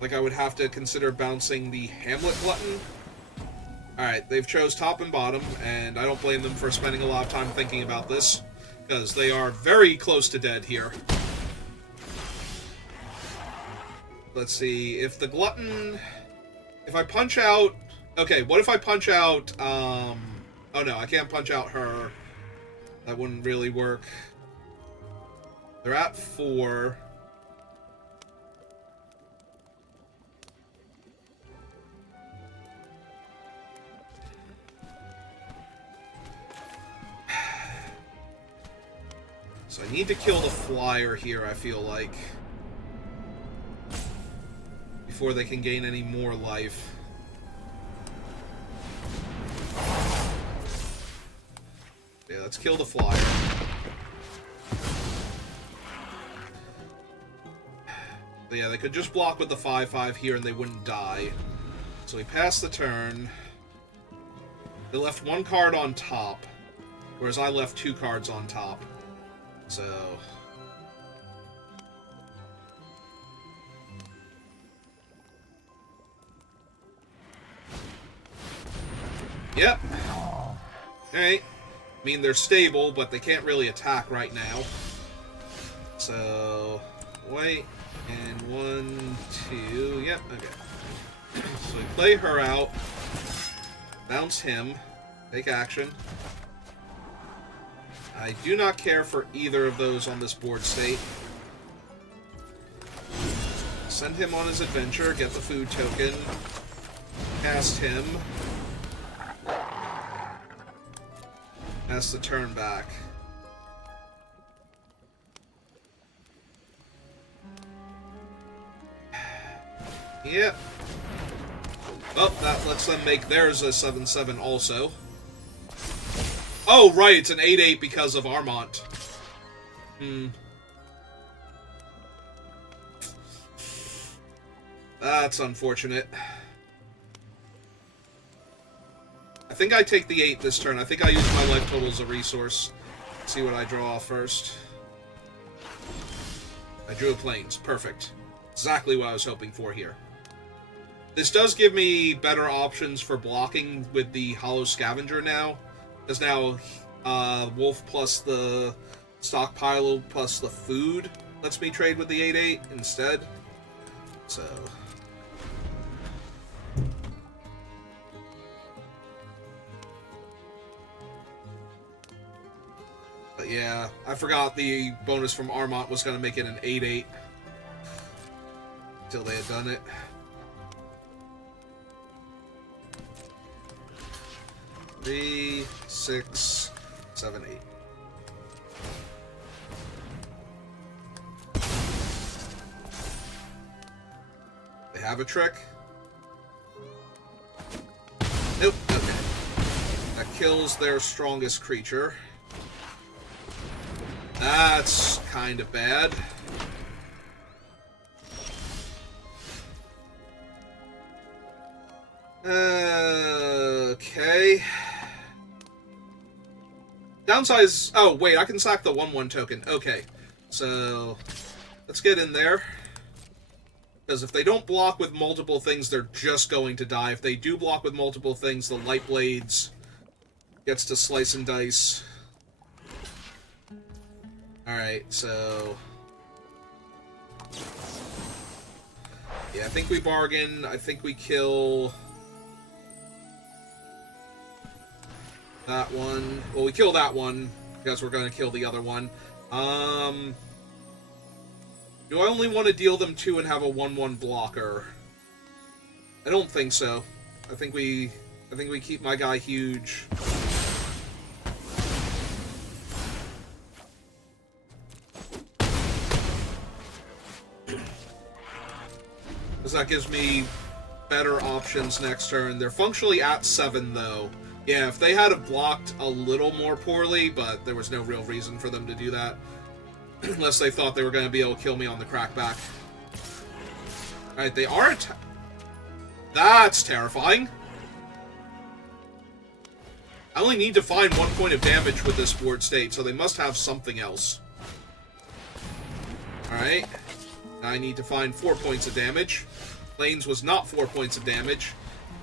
Like, I would have to consider bouncing the Hamlet Glutton. Alright, they've chose top and bottom, and I don't blame them for spending a lot of time thinking about this, because they are very close to dead here. Let's see, if the Glutton... if I punch out... okay, what if I punch out, oh no, I can't punch out her. That wouldn't really work. They're at 4. So I need to kill the flyer here, I feel like, before they can gain any more life. Yeah, let's kill the flyer. But yeah, they could just block with the 5/5 here and they wouldn't die. So we passed the turn. They left 1 card on top, whereas I left 2 cards on top. So... yep. Alright. I mean, they're stable, but they can't really attack right now. So... wait. And 1, 2... yep, okay. So we play her out. Bounce him. Take action. I do not care for either of those on this board state. Send him on his adventure, get the food token, cast him, pass the turn back. Yep. Oh, that lets them make theirs a 7/7 also. Oh, right, it's an 8/8 because of Armont. That's unfortunate. I think I take the 8 this turn. I think I use my life total as a resource. See what I draw first. I drew a Plains. Perfect. Exactly what I was hoping for here. This does give me better options for blocking with the Hollow Scavenger now. Because now Wolf plus the stockpile plus the food lets me trade with the 8/8 instead. So... but yeah, I forgot the bonus from Armont was going to make it an 8/8. Until they had done it. Three, 6, 7, 8. They have a trick. Nope, okay. That kills their strongest creature. That's kind of bad. Okay. Downside is... oh, wait, I can sack the 1/1 token. Okay. So... Let's get in there. Because if they don't block with multiple things, they're just going to die. If they do block with multiple things, the Light Blades gets to slice and dice. Alright, so... yeah, I think we bargain. I think we kill... that one. Well, we kill that one, because we're going to kill the other one. Do I only want to deal them 2 and have a 1/1 blocker? I don't think so. I think we keep my guy huge. Because that gives me better options next turn. They're functionally at 7, though. Yeah, if they had have blocked a little more poorly, but there was no real reason for them to do that. Unless they thought they were going to be able to kill me on the crackback. Alright, they are that's terrifying. I only need to find 1 point of damage with this board state, so they must have something else. Alright. I need to find 4 points of damage. Lanes was not 4 points of damage.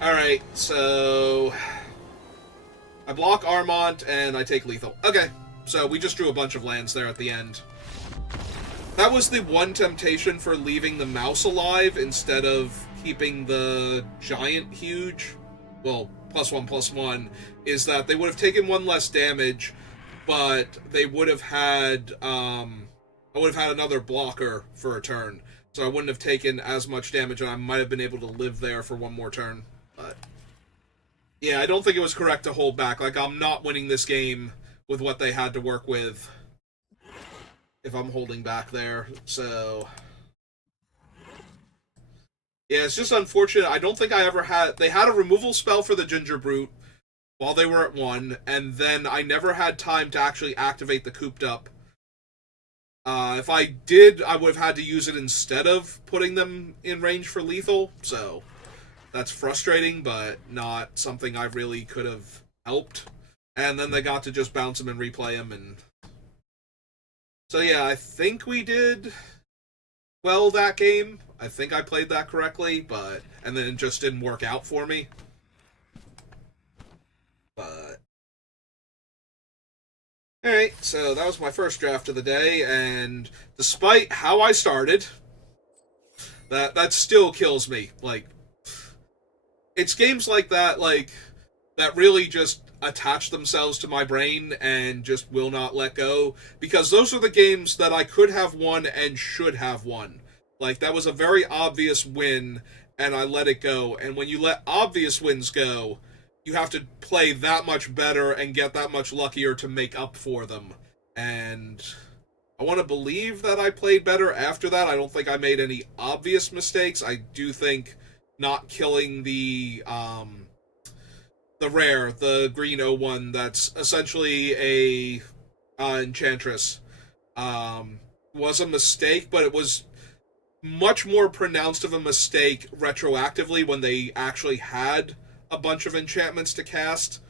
Alright, so... I block Armont, and I take lethal. Okay, so we just drew a bunch of lands there at the end. That was the one temptation for leaving the mouse alive instead of keeping the giant huge. Well, +1/+1, is that they would have taken 1 less damage, but they would have had, I would have had another blocker for a turn. So I wouldn't have taken as much damage, and I might have been able to live there for 1 more turn. But yeah, I don't think it was correct to hold back. Like, I'm not winning this game with what they had to work with if I'm holding back there. So yeah, it's just unfortunate. I don't think I ever had... they had a removal spell for the Ginger Brute while they were at 1, and then I never had time to actually activate the Cooped Up. If I did, I would have had to use it instead of putting them in range for lethal, so that's frustrating, but not something I really could have helped. And then they got to just bounce him and replay him, and... so yeah, I think we did well that game. I think I played that correctly, but... and then it just didn't work out for me. But... alright, so that was my first draft of the day, and despite how I started, that still kills me. Like, it's games like that, that really just attach themselves to my brain and just will not let go, because those are the games that I could have won and should have won. Like, that was a very obvious win, and I let it go. And when you let obvious wins go, you have to play that much better and get that much luckier to make up for them. And I want to believe that I played better after that. I don't think I made any obvious mistakes. I do think not killing the rare, the green 0/1, that's essentially a Enchantress, was a mistake, but it was much more pronounced of a mistake retroactively when they actually had a bunch of enchantments to cast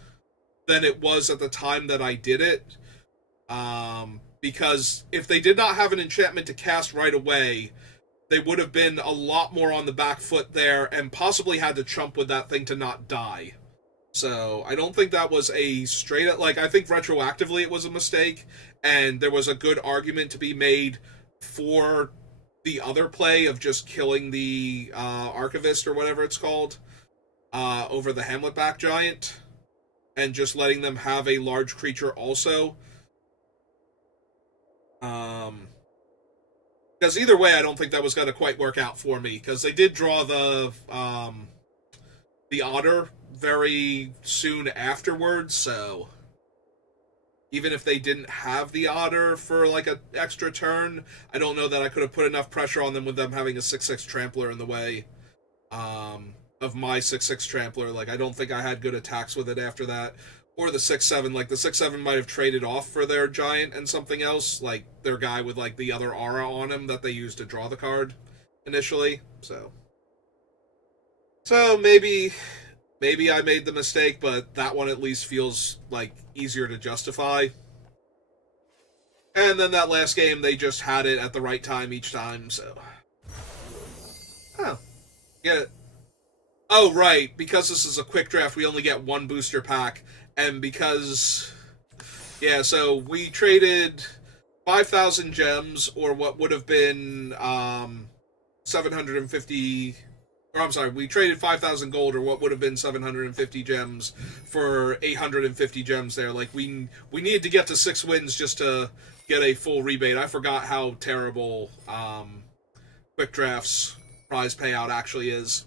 than it was at the time that I did it. Because if they did not have an enchantment to cast right away, they would have been a lot more on the back foot there and possibly had to chump with that thing to not die. So I don't think that was a straight up... like, I think retroactively it was a mistake, and there was a good argument to be made for the other play of just killing the Archivist or whatever it's called over the Hamletback Giant and just letting them have a large creature also. Because either way, I don't think that was going to quite work out for me, because they did draw the Otter very soon afterwards, so even if they didn't have the Otter for like an extra turn, I don't know that I could have put enough pressure on them with them having a 6/6 Trampler in the way of my 6/6 Trampler. Like, I don't think I had good attacks with it after that. Or the 6/7, like the 6/7 might have traded off for their giant and something else, like their guy with like the other aura on him that they used to draw the card initially. So maybe I made the mistake, but that one at least feels like easier to justify. And then that last game, they just had it at the right time each time, so... Oh. Yeah. Oh, right. Because this is a quick draft, we only get one booster pack. And because... Yeah, so we traded 5,000 gems, or what would have been 750... Or I'm sorry, we traded 5,000 gold, or what would have been 750 gems, for 850 gems there. Like, we needed to get to 6 wins just to get a full rebate. I forgot how terrible quick drafts prize payout actually is.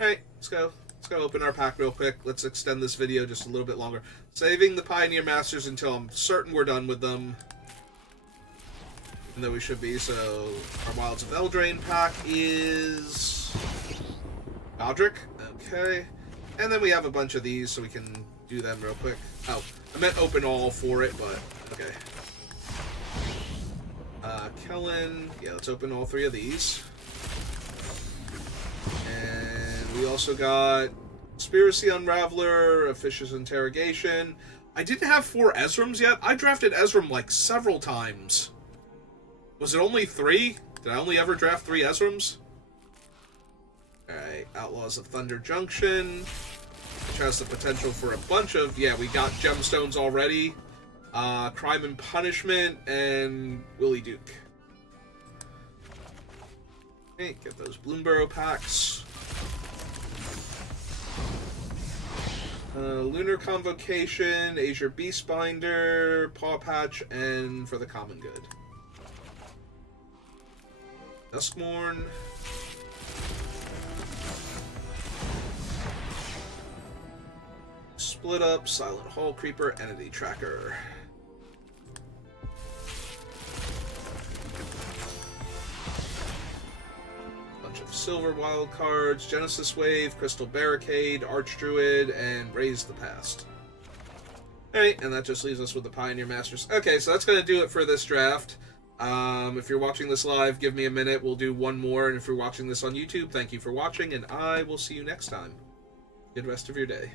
Alright, let's go. Let's go open our pack real quick. Let's extend this video just a little bit longer. Saving the Pioneer Masters until I'm certain we're done with them. And that we should be, so our Wilds of Eldraine pack is Godric. Okay. And then we have a bunch of these, so we can do them real quick. Oh, I meant open all for it, but okay. Kellen. Yeah, let's open all 3 of these. And we also got Conspiracy Unraveler, Officious Interrogation. I didn't have 4 Ezrams yet. I drafted Ezram like several times. Was it only 3? Did I only ever draft 3 Ezrams? Alright, Outlaws of Thunder Junction, which has the potential for a bunch of... Yeah, we got Gemstones already. Crime and Punishment, and Willie Duke. Okay, get those Bloomburrow packs. Lunar Convocation, Azure Beastbinder, Paw Patch, and for the common good. Duskmourn. Split Up, Silent Hall Creeper, Entity Tracker. Bunch of silver wild cards, Genesis Wave, Crystal Barricade, Archdruid, and Raise the Past. Alright, and that just leaves us with the Pioneer Masters. Okay, so that's going to do it for this draft. If you're watching this live, give me a minute. We'll do one more. And if you're watching this on YouTube, thank you for watching, and I will see you next time. Good rest of your day.